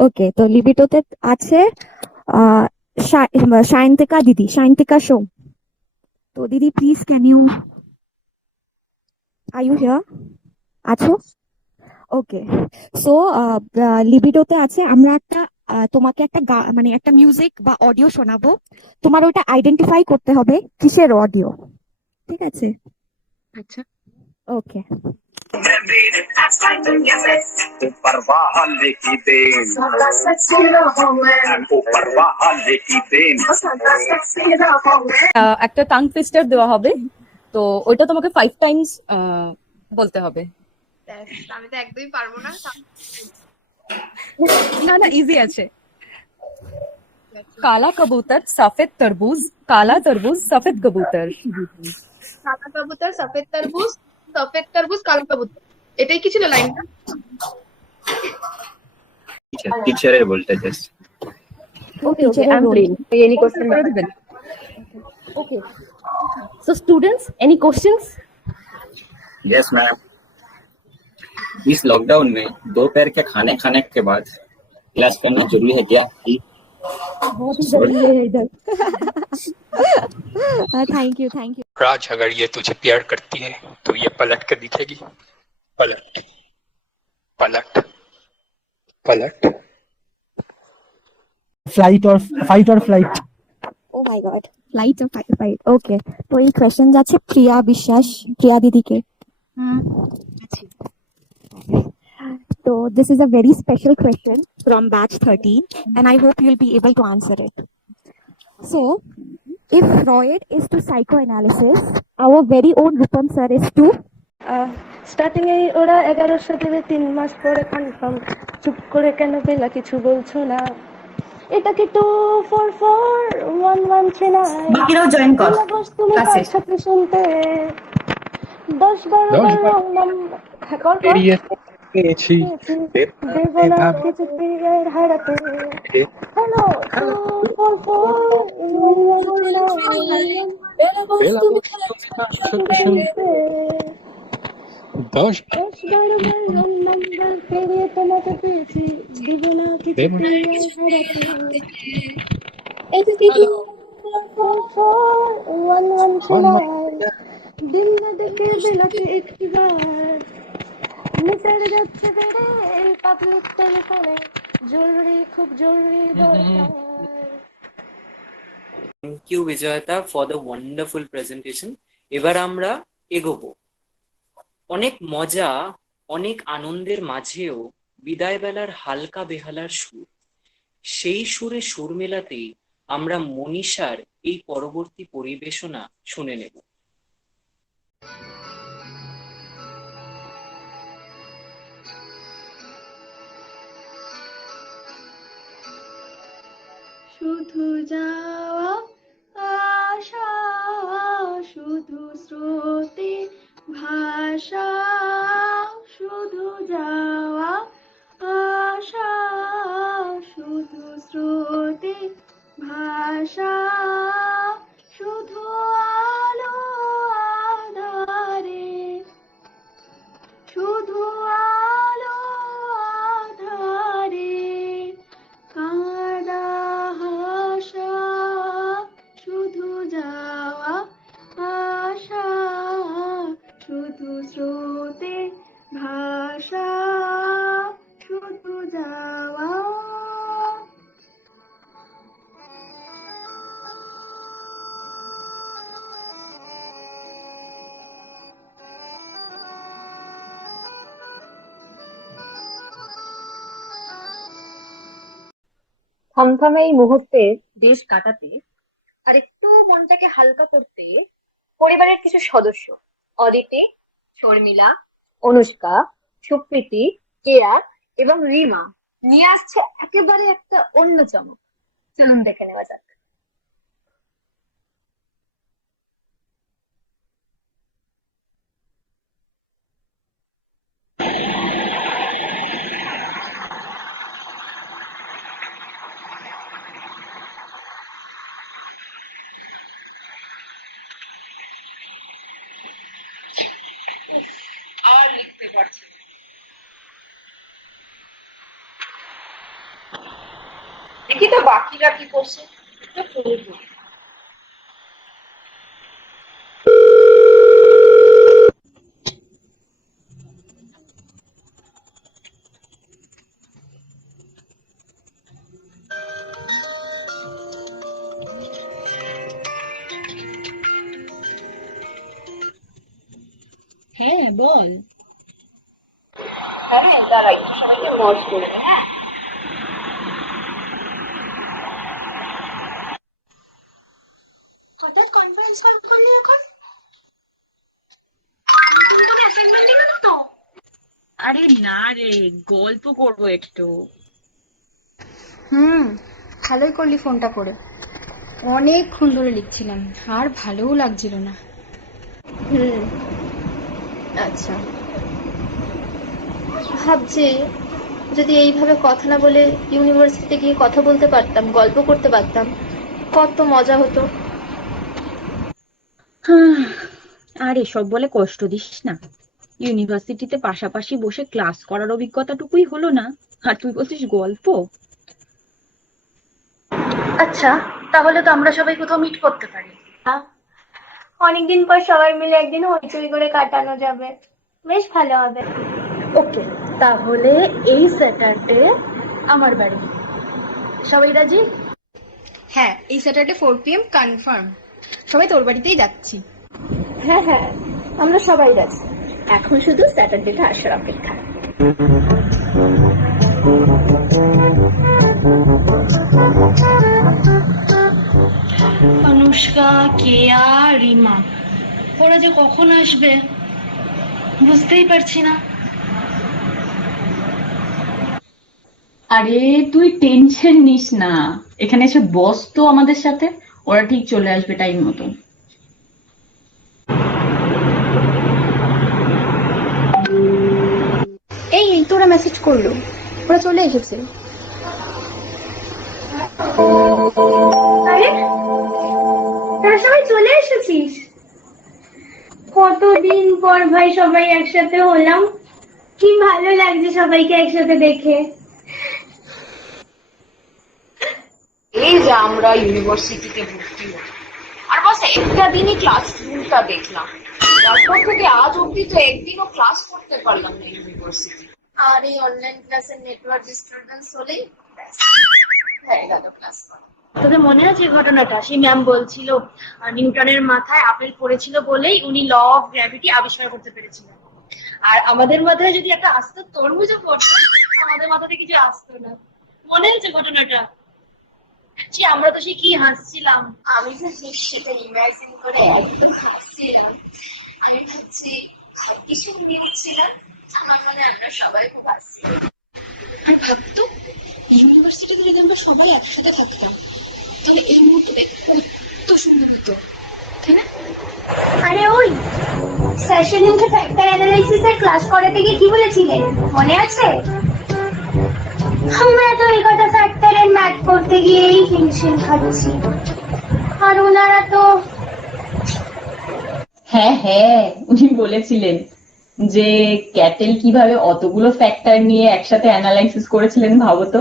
ওকে, তো লিবিডোতে আছে আহ সায়ন্তিকা দিদি, সায়ন্তিকা সোম। তো দিদি please can you, are you here? আছো? ওকে, সো লিবিডোতে আছে আমরা একটা তোমাকে একটা মানে একটা মিউজিক বা অডিও শোনাবো, তোমার ওটা আইডেন্টিফাই করতে হবে কিসের অডিও, ঠিক আছে? আচ্ছা, ওকে। ऊपर वाले की देन ऊपर वाले की देन একটা টাং টুইস্টার দেওয়া হবে, তো ওইটা তোমাকে 5 টাইমস বলতে হবে। আমি তো একদমই পারবো না। না না, ইজি আছে। কালা কবুতর সফেদ তরবুজ, কালা তরবুজ সফেদ কবুতর। কালা কবুতর সফেদ তরবুজ, সফেদ তরবুজ কালা কবুতর, এটাই কি ছিল লাইনটা? टीचर है बोलते just Okay, I am playing. Any question? Okay. So students, any questions? Yes ma'am. इस लॉकडाउन में दोपहर के खाने खाने के बाद क्लास करना जरूरी है क्या? बहुत ही जरूरी है इधर। Thank you, thank you. Raj, अगर ये तुझे प्यार करती है तो ये पलट कर दिखेगी। पलट पलट पलट। Flight or fight or flight. Oh my god, flight or fight, okay. তো এই কোয়েশ্চেন আছে প্রিয়া বিশ্বাস, প্রিয়া দিদিকে। So this is a very special question from batch 13 and I hope you'll be able to answer it. So if Freud is to psychoanalysis, our very own Rupam sir is to starting এ ওরা 1100 দেবে 3 মাস পরে কনফার্ম, চুপ করে কেন বেলা কিছু বলছো না, এটা কি 24411 বাকিরাও জয়েন কর তুমি ক্লাসে। সাথে শুনতে 10-12 বার রং নাম্বার কর পেয়েছি দেব না কিছু পিরিয়ড হারাতে। হ্যালো 10-12 বার রং নাম্বার পেরিয়ে তোমাকে পেয়েছি, দিব না কিছু পিরিয়ড হারাতে। এটা কি 24411 দিন না দেখে বেলাতে একটিবার মিটার যাচ্ছে বেড়ে এই পাবলিক টেলিফোনে, জরুরি খুব জরুরি দরকার। Thank you Bijoyta for the wonderful presentation. এবার আমরা এগোবো। অনেক মজা, অনেক আনন্দের মাঝেও বিদায় বেলার হালকা বেহালার সুর, সেই সুরে সুর মেলাতেই আমরা মনীষার এই পরবর্তী পরিবেশনা শুনে নেব। শুধু যাওয়া আশা, শুধু স্রোতে ভাষা, শুধু যাওয়া আশা, শুধু স্রোতে ভাষা, শুধু আলো আধারে, শুধু আলো আধারে কাঁদা হাসা, শুধু যাওয়া আশা, শুধু স্রোতে ভাষা, শুধু যাওয়া। থমথমে এই মুহূর্তে দেশ কাটাতে আর একটু মনটাকে হালকা করতে পরিবারের কিছু সদস্য অদিতি, শর্মিলা, অনুষ্কা, সুপ্রীতি, কেয়া এবং রিমা নিয়ে আসছে একেবারে একটা অন্য চমক। চলুন দেখে নেওয়া যাক। আর পারছে না। দেখি তো বাকিরা কি করছে, একটু করবো। হ্যাঁ বল। হ্যাঁ দাঁড়া একটু সবাইকে মর্জ করে নে, হ্যাঁ। হঠাৎ কনফারেন্স কল করলে এখন? নতুন করে অ্যাসাইনমেন্ট দিল না তো? আরে না রে, গল্প করবো একটু। ভালোই করলি ফোনটা করে, অনেকক্ষণ ধরে লিখছিলাম আর ভালোও লাগছিল না। আচ্ছা, ভাবছি যদি এইভাবে কথা না বলে ইউনিভার্সিটিতে গিয়ে কথা বলতে পারতাম, গল্প করতে পারতাম, কত মজা হতো। আর এসব বলে কষ্ট দিস না, ইউনিভার্সিটিতে পাশাপাশি বসে ক্লাস করার অভিজ্ঞতাটুকুই হলো না, আর তুই বলছিস গল্প। আচ্ছা, তাহলে তো আমরা সবাই কোথাও মিট করতে পারি। অনেকদিন পর সবাই মিলে একদিন হইচই করে কাটানো যাবে, বেশ ভালো হবে। ওকে, তাহলে এই স্যাটারডে আমার বাড়ি, সবাই রাজি? হ্যাঁ, এই স্যাটারডে 4 PM কনফার্ম, সবাই তোর বাড়িতেই যাচ্ছি। হ্যাঁ হ্যাঁ, আমরা সবাই রাজি, এখন শুধু স্যাটারডেটা আসার অপেক্ষা। অনুষ্কা, কেয়া, রিমা, ওরা যে কখন আসবে বুঝতেই পারছি না। আরে তুই টেনশন নিস না, এখানে এসে বস তো আমাদের সাথে, ওরা ঠিক চলে আসবে টাইম মতো। এই তোরা মেসেজ করলো, ওরা চলে এসেছে। আরে তোরা সবাই চলে এসেছিস, কতদিন পর ভাই সবাই একসাথে হলাম, কি ভালো লাগছে সবাইকে একসাথে দেখে। এই যে আমরা ইউনিভার্সিটিতে ভর্তি হই, আর বাস একটা দিনই ক্লাস রুমটা দেখলাম, তারপর থেকে আজ অব্দি তো একদিনও ক্লাস করতে পারলাম না ইউনিভার্সিটি। আর এই অনলাইন ক্লাসের নেটওয়ার্ক ডিস্টারবেন্স হলেই হয়ে গেল ক্লাস করা। তোদের মনে আছে ঘটনাটা? সেই ম্যাম বলছিল নিউটনের মাথায় আপেল পড়েছিল বলেই উনি ল অফ গ্র্যাভিটি আবিষ্কার করতে পেরেছিলেন, আর আমাদের মাথায় যদি একটা আস্ত তরমুজও পড়তো আমাদের মাথাতে কিছু আসতো না। মনে আছে ঘটনাটা? সে আমরা তো সে কি হাসছিলাম। আমি তো সেটা ইমাজিন করে একদম হাসছিলাম। আমি ভাবছি কিছু নিচ্ছিলাম, আমার মনে আমরা সবাই খুব হাসছিলাম। আর ভাবতো ইউনিভার্সিটিতে যদি আমরা সবাই একসাথে থাকতাম তাহলে এই মুহূর্তে কত সুন্দর হতো, তাই না? আরে ওই সেশন ইনটু ফ্যাক্টর অ্যানালাইসিস এর ক্লাস করাতে গিয়ে কি বলেছিলেন মনে আছে? আমরা তো এই কটা ফ্যাক্টরের ম্যাথ করতে গিয়েই টেনশন খাচ্ছি, আর ওনারা তো। হ্যাঁ হ্যাঁ, উনি বলেছিলেন যে ক্যাটেল কিভাবে অতগুলো ফ্যাক্টর নিয়ে একসাথে অ্যানালাইসিস করেছিলেন, ভাবো তো।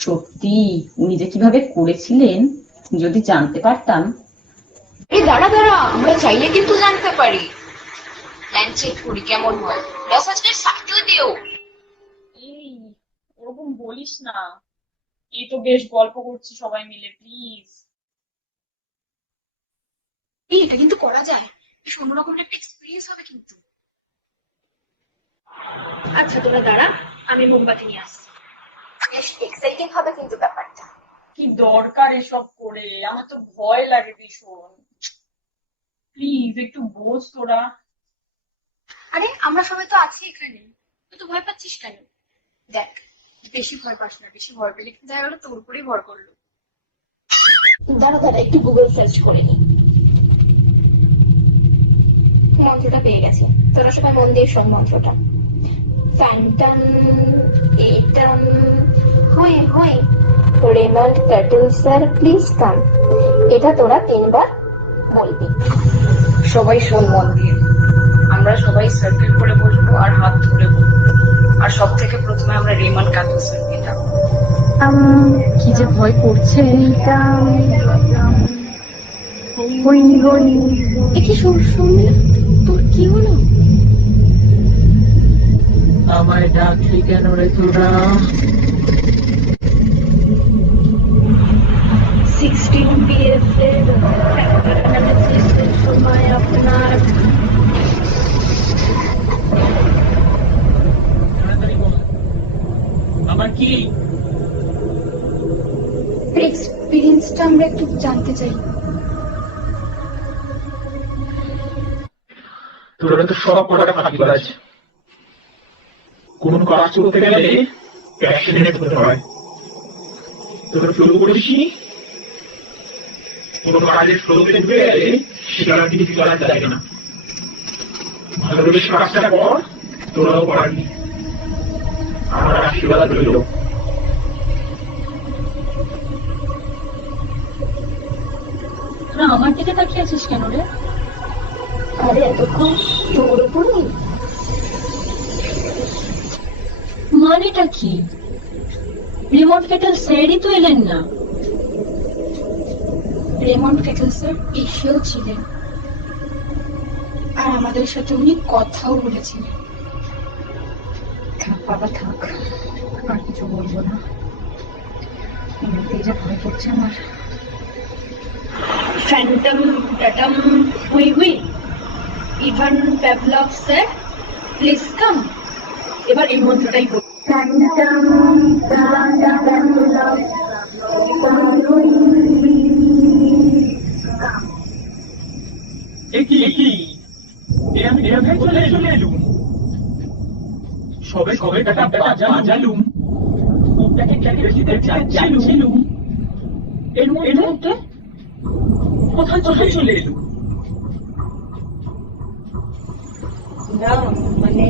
সত্যি উনি যে কিভাবে করেছিলেন যদি জানতে পারতাম। এই দাঁড়া দাঁড়া, আমরা চাইলে কিন্তু জানতে পারি। প্ল্যান চেক করি কেমন হয়, ব্যাস আজকে সাথেও। এই ওরকম বলিস না, এই তো বেশ গল্প করছি সবাই মিলে, প্লিজ। এই এটা কিন্তু করা যায়, বেশ অন্যরকম একটা এক্সপিরিয়েন্স হবে কিন্তু। আচ্ছা তোরা দাঁড়া, আমি মোমবাতি নিয়ে আসছি। বেশ এক্সাইটিং হবে কিন্তু ব্যাপারটা। কি দরকার এসব করে, আমার তো ভয় লাগে ভীষণ। প্লিজ একটু বোঝ তোরা। আরে আমরা সবাই তো আছি এখানে, তুই তো ভয় পাচ্ছিস কেন? দেখ, বেশি ভয় পাস না, বেশি ভয় পেলে কিন্তু দেখা গেলো তোর উপরেই ভর করলো। দাঁড়া দাঁড়া, একটু গুগল সার্চ করে নি। মন্ত্রটা পেয়ে গেছে, তোরা সবাই মন দিয়ে শোন মন্ত্রটা। ফ্যান্টম এটম হুই হুই Reynold turtle sir please come. এটা তোরা 3 বার বলবি। সবাই শোন মন দিয়ে, আমরা আমরা সবাই সার্কেল করে বসবো আর হাত ধরে বলবো, আর সব থেকে প্রথমে আমরা রেমান ক্যাথলিকের এটা কি যে ভয় করছে এটা। কি শুনলি? তোর কি হলো? আমায় ডাকলি কেন রে তোরা? 16 BF এর সময় আপনার আমার কি এক্সপিরিয়েন্সটা আমরা একটু জানতে চাই। তোরা তো সব কটাটা ফাঁকিবাজ। কোন কাজ করতে গেলে প্যাশনেট হতে হয়। তোরা ফ্লো করিসনি, কোন কাজের ফ্লোতে ঢুকে গেলে সেটা আর কিছু করা যায় না। ভালোভাবে কাজটা কর, তোরাও পারবি। আমার আশীর্বাদ রইল। না, আমার দিকে তাকিয়ে আছিস কেন রে? আরে এতক্ষণ তোর উপরই মানেটা কি? রিমোট কেটল স্যারই তো এলেন না। রেমন্ড কেটল স্যার এসেও ছিলেন, আর আমাদের সাথে উনি কথাও বলেছিলেন। থাক বাবা থাক, আর কিছু বলবো না, এমনিতেই যা ভয় করছে আমার। ফ্যান্টম ট্যাটম হুই হুই, Ivan Pavlov sir please come. এবার এই মন্ত্রটাই বলি। সবে সবে একটা বাজালুম, এর মধ্যে কোথায় চলে এলুম? না মানে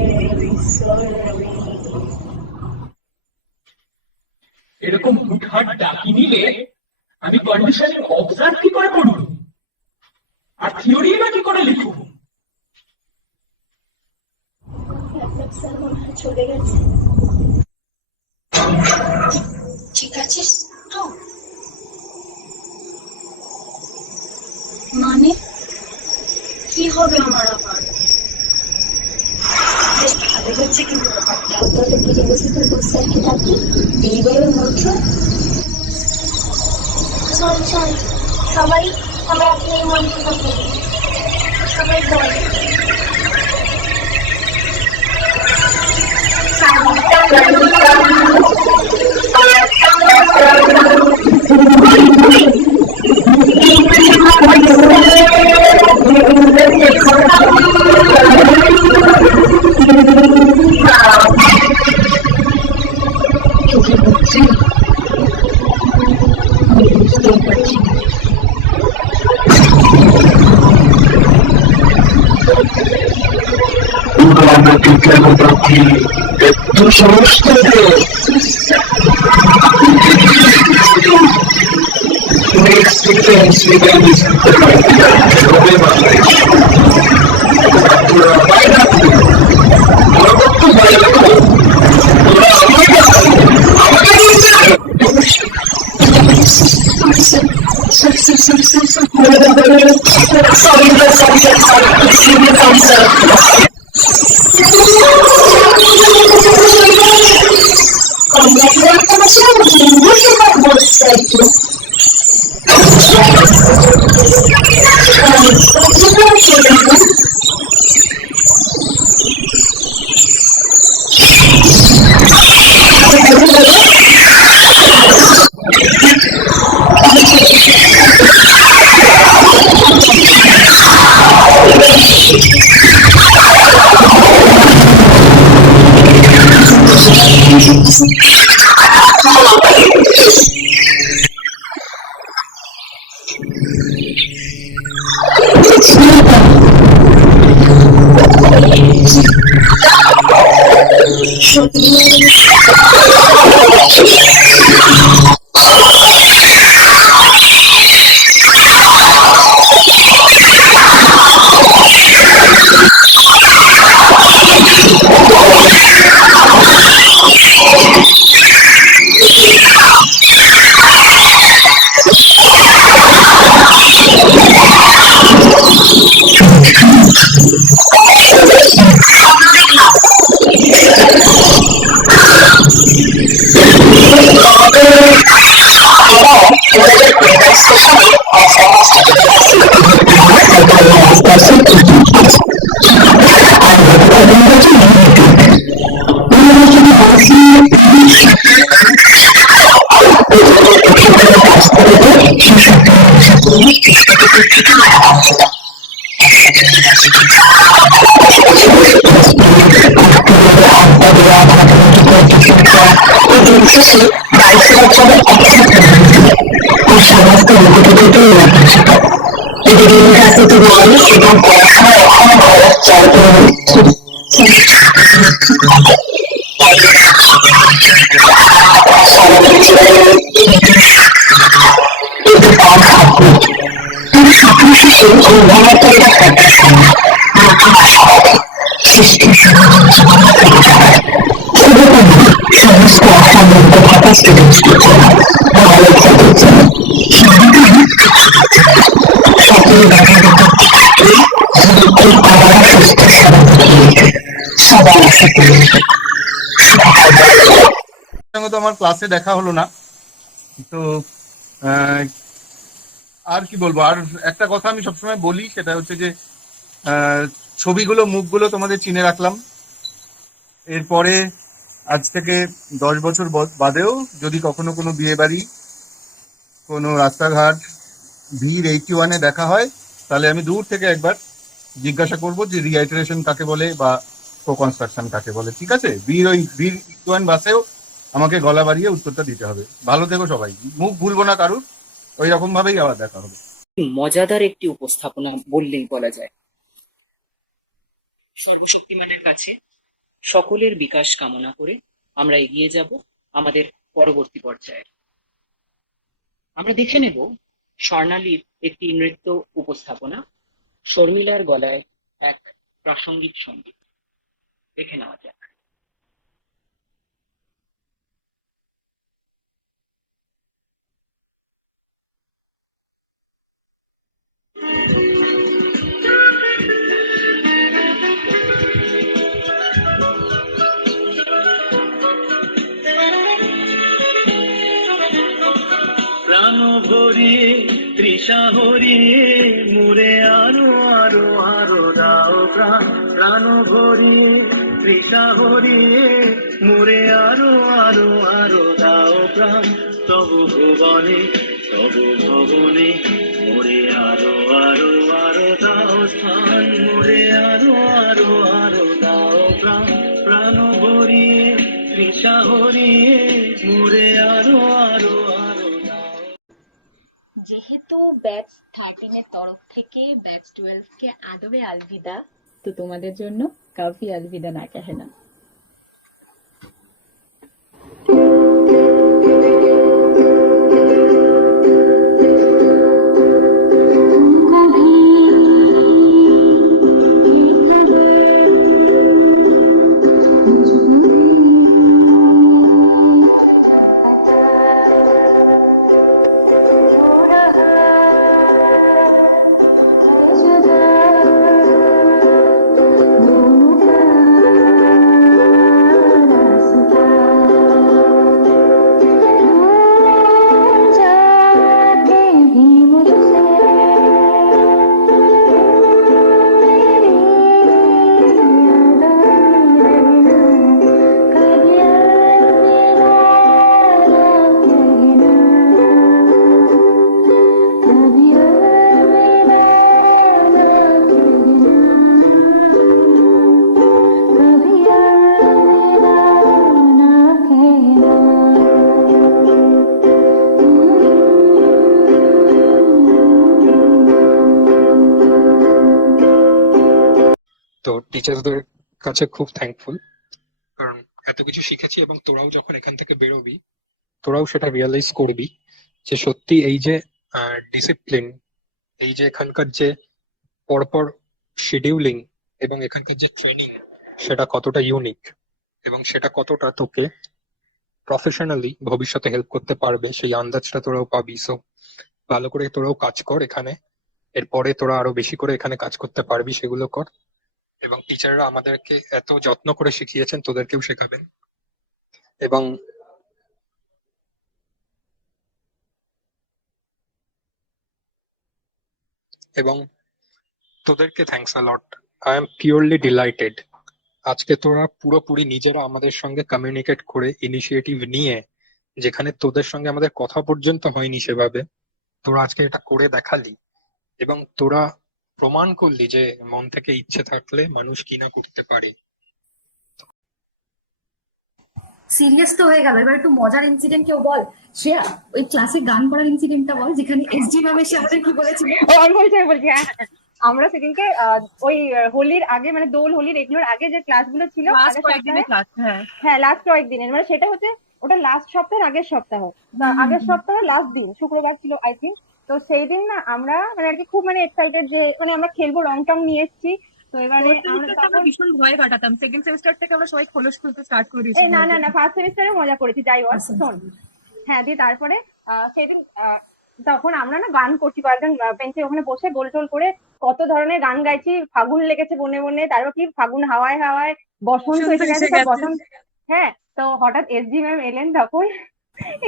এরকম হুটহাট ডাকি নিলে আমি কন্ডিশন অবজার্ভ কি করে করব, আর থিওরি বা কি করে লিখব? চলে গেছে। ঠিক আছিস তো? মানে কি হবে আমার আবার? বেশ ভালো হচ্ছে কিন্তু ব্যাপারটা। তোর কি বসে তোর স্যারকে ডাকি এইবারের মধ্যে। চল চল সবাই আমরা আপনি এই মন্ত্রটা করি, সবাই বল। সমস্ত experience with this এই দিন শেষে দায়িত্ব হিসেবে একসাথে ওই সমস্ত রূপকথাটি নির্বাচিত এটি নির্বাচিত বই এবং পড়াশোনা এখন ভারত সমস্ত অসামরিক থাকা স্টুডেন্টসদের জন্য ভালো খবর জন্য সকল আবার সুস্থ সবার সাথে সঙ্গে তো আমার ক্লাসে দেখা হলো না, তো আর কি বলবো। আর একটা কথা আমি সবসময় বলি, সেটা হচ্ছে যে ছবিগুলো মুখগুলো তোমাদের চিনে রাখলাম। এরপরে আজ থেকে 10 বছর বাদেও যদি কখনো কোনো বিয়ে বাড়ি, কোনো রাস্তাঘাট, ভিড় 81-এ দেখা হয়, তাহলে আমি দূর থেকে একবার জিজ্ঞাসা করবো যে রিআইটারেশন কাকে বলে বা কো কনস্ট্রাকশন কাকে বলে। ঠিক আছে? ভিড় 81 বাসেও আমাকে গলা বাড়িয়ে উত্তরটা দিতে হবে। ভালো থেকো সবাই, মুখ ভুলবো না কারুর। ওই রকম ভাবেই আবার দেখা হবে। মজাদার একটি উপস্থাপনা বললেই বলা যায়। সর্বশক্তিমানের কাছে সকলের বিকাশ কামনা করে আমরা এগিয়ে যাব আমাদের পরবর্তী পর্যায়ে। আমরা দেখে নেব স্বর্ণালীর একটি নৃত্য উপস্থাপনা, শর্মিলার গলায় এক প্রাসঙ্গিক সঙ্গীত। দেখে নেওয়া যাক। প্রাণ ভরিয়ে তৃষা হরিয়ে মুরে আরো আরো আরো দাও প্রাণ। প্রাণ ভরিয়ে তৃষা হরিয়ে মুরে আরো আরো আরো দাও প্রাণ। তবু ভুবনে তবু ভবনে মুরে আরো আরো আরো দাও স্থান। মুরে আরো আরো আরো দাও প্রাণ। প্রাণ ভরিয়ে তৃষা হরিয়ে মুরে আরো আরো আরো দাও। যেহেতু ব্যাচ 13 এর তরফ থেকে ব্যাচ 12 কে আদবে আলবিদা, তো তোমাদের জন্য কাফি আলবিদা না কেহেনা। তো টিচারদের কাছে খুব থ্যাঙ্কফুল, কারণ এত কিছু শিখেছি এবং তোরাও যখন এখান থেকে বেরোবি তোরাও সেটা রিয়েলাইজ করবি যে সত্যি এই যে ডিসিপ্লিন, এই যে এখানকার যে পরপর শিডিউলিং এবং এখানকার যে ট্রেনিং, সেটা কতটা ইউনিক এবং সেটা কতটা তোকে প্রফেশনালি ভবিষ্যতে হেল্প করতে পারবে সেই আন্দাজটা তোরাও পাবি। সো ভালো করে তোরাও কাজ কর এখানে, এরপরে তোরা আরো বেশি করে এখানে কাজ করতে পারবি সেগুলো কর। এবং টিচাররা আমাদেরকে এত যত্ন করে শিখিয়েছেন, তোদেরকেও শেখাবেন। এবং এবং তোদেরকে thanks a lot. I am purely delighted. আজকে তোরা পুরোপুরি নিজেরা আমাদের সঙ্গে কমিউনিকেট করে ইনিশিয়েটিভ নিয়ে, যেখানে তোদের সঙ্গে আমাদের কথা পর্যন্ত হয়নি সেভাবে, তোরা আজকে এটা করে দেখালি এবং তোরা প্রমাণ করলি যে মন থেকে ইচ্ছে থাকলে মানুষ কি না করতে পারে। সিরিয়াস তো হয়ে গেল, এবার একটু মজার ইনসিডেন্ট কেউ বল। শ্রেয়া, ওই ক্লাসে গান করার ইনসিডেন্টটা বল, যেখানে এসডি ম্যাম এসে আমাদের কি বলেছিল। আমি বলছি হ্যাঁ। আমরা সেদিনকে ওই হোলির আগে মানে দোল হোলির এগুলোর আগে যে ক্লাসগুলো ছিল লাস্ট কয়েকদিনের ক্লাস। হ্যাঁ লাস্ট কয়েকদিনের, মানে সেটা হচ্ছে ওটা লাস্ট সপ্তাহের আগের সপ্তাহ বা আগের সপ্তাহের লাস্ট দিন শুক্রবার ছিল আই থিঙ্ক। তো সেই দিন না আমরা মানে আর কি খুব মানে এক্সাইটেড যে মানে আমরা খেলবো, রং টং নিয়ে এসেছি। তো এবারে আমরা ভীষণ ভয় কাটাতাম, সেকেন্ড সেমিস্টার থেকে আমরা সবাই খোলস খুলতে স্টার্ট করে দিয়েছি। না ফার্স্ট সেমিস্টারে মজা করেছি, যাই হোক শোন। হ্যাঁ দিয়ে তারপরে সেদিন তখন আমরা না গান করছি, কয়েকজন বেঞ্চে ওখানে বসে গোল টোল করে কত ধরনের গান গাইছি। ফাগুন লেগেছে বনে বনে, তারপর কি ফাগুন হাওয়ায় হাওয়ায়, বসন্ত এসে গেছে সব বসন্ত। হ্যাঁ তো হঠাৎ এসডি ম্যাম এলেন, তখন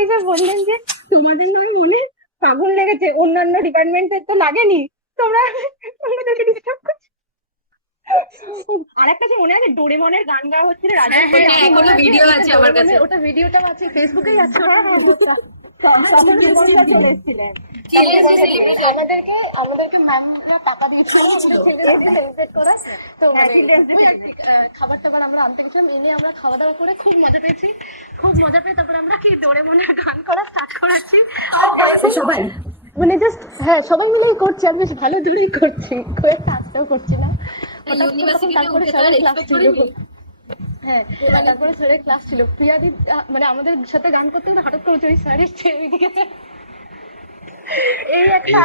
এসে বললেন যে তোমাদের নয় মনে ফাগুন লেগেছে, অন্যান্য ডিপার্টমেন্টের তো লাগেনি, তোমরা আমাদেরকে ডিস্টার্ব করছো। আর একটা যে মনে আছে ডোরেমনের গান গাওয়া হচ্ছিল রাজা, এখনো ভিডিও আছে আমার কাছে, ওটা ভিডিওটাও আছে ফেসবুকেই আছে। আমাদেরকে ম্যামরা টাকা দিয়েছিল সেলিব্রেট করা। তো খাবার টাবার আমরা আনতে গেছিলাম, এনে আমরা খাওয়া দাওয়া করে খুব মজা পেয়েছি, খুব মজা পেয়ে তারপরে আমরা কি ডোরেমনের গান করা স্টার্ট করেছি সবাই, মানে জাস্ট হ্যাঁ সবাই মিলেই করছি, আর বেশ ভালো দূরেই করছি, খুব একটা আস্তেও করছি না। তারপরে স্যারের ক্লাস ছিল, হ্যাঁ তারপরে স্যারের ক্লাস ছিল, প্রিয়াদি মানে আমাদের সাথে গান করতে গেলে হঠাৎ করে ওই স্যারের ছেড়ে দিয়েছে। এই একটা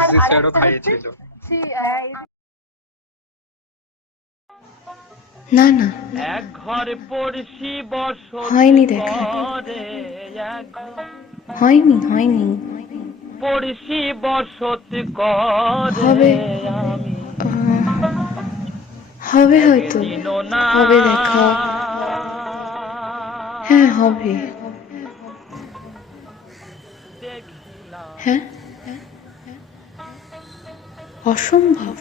না না এক ঘরে পড়শি বসত হয়নি দেখা, হয়নি পড়শি বসত করে হবে, হবে হয়তো, হবে দেখা, হ্যাঁ হবে, হ্যাঁ অসম্ভব,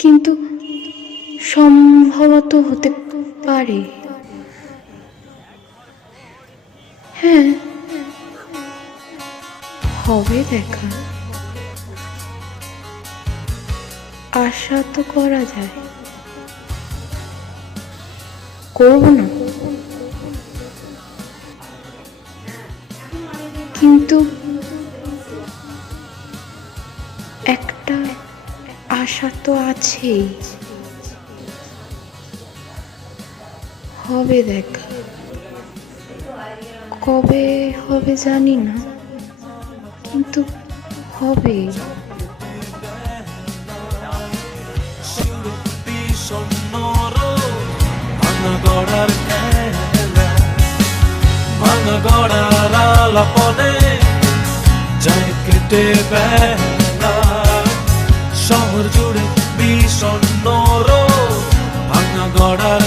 কিন্তু সম্ভবত হতে পারে, হ্যাঁ হবে দেখা, আশা তো করা যায়, করব না, কিন্তু একটা আশা তো আছেই, হবে দেখা, কবে হবে জানি না, কিন্তু হবে। ভাঙা গড়ার আলাপনে যায় কেটে বেলা, শহর জুড়ে বিষণ্ণ রোদ, ভাঙা গড়ার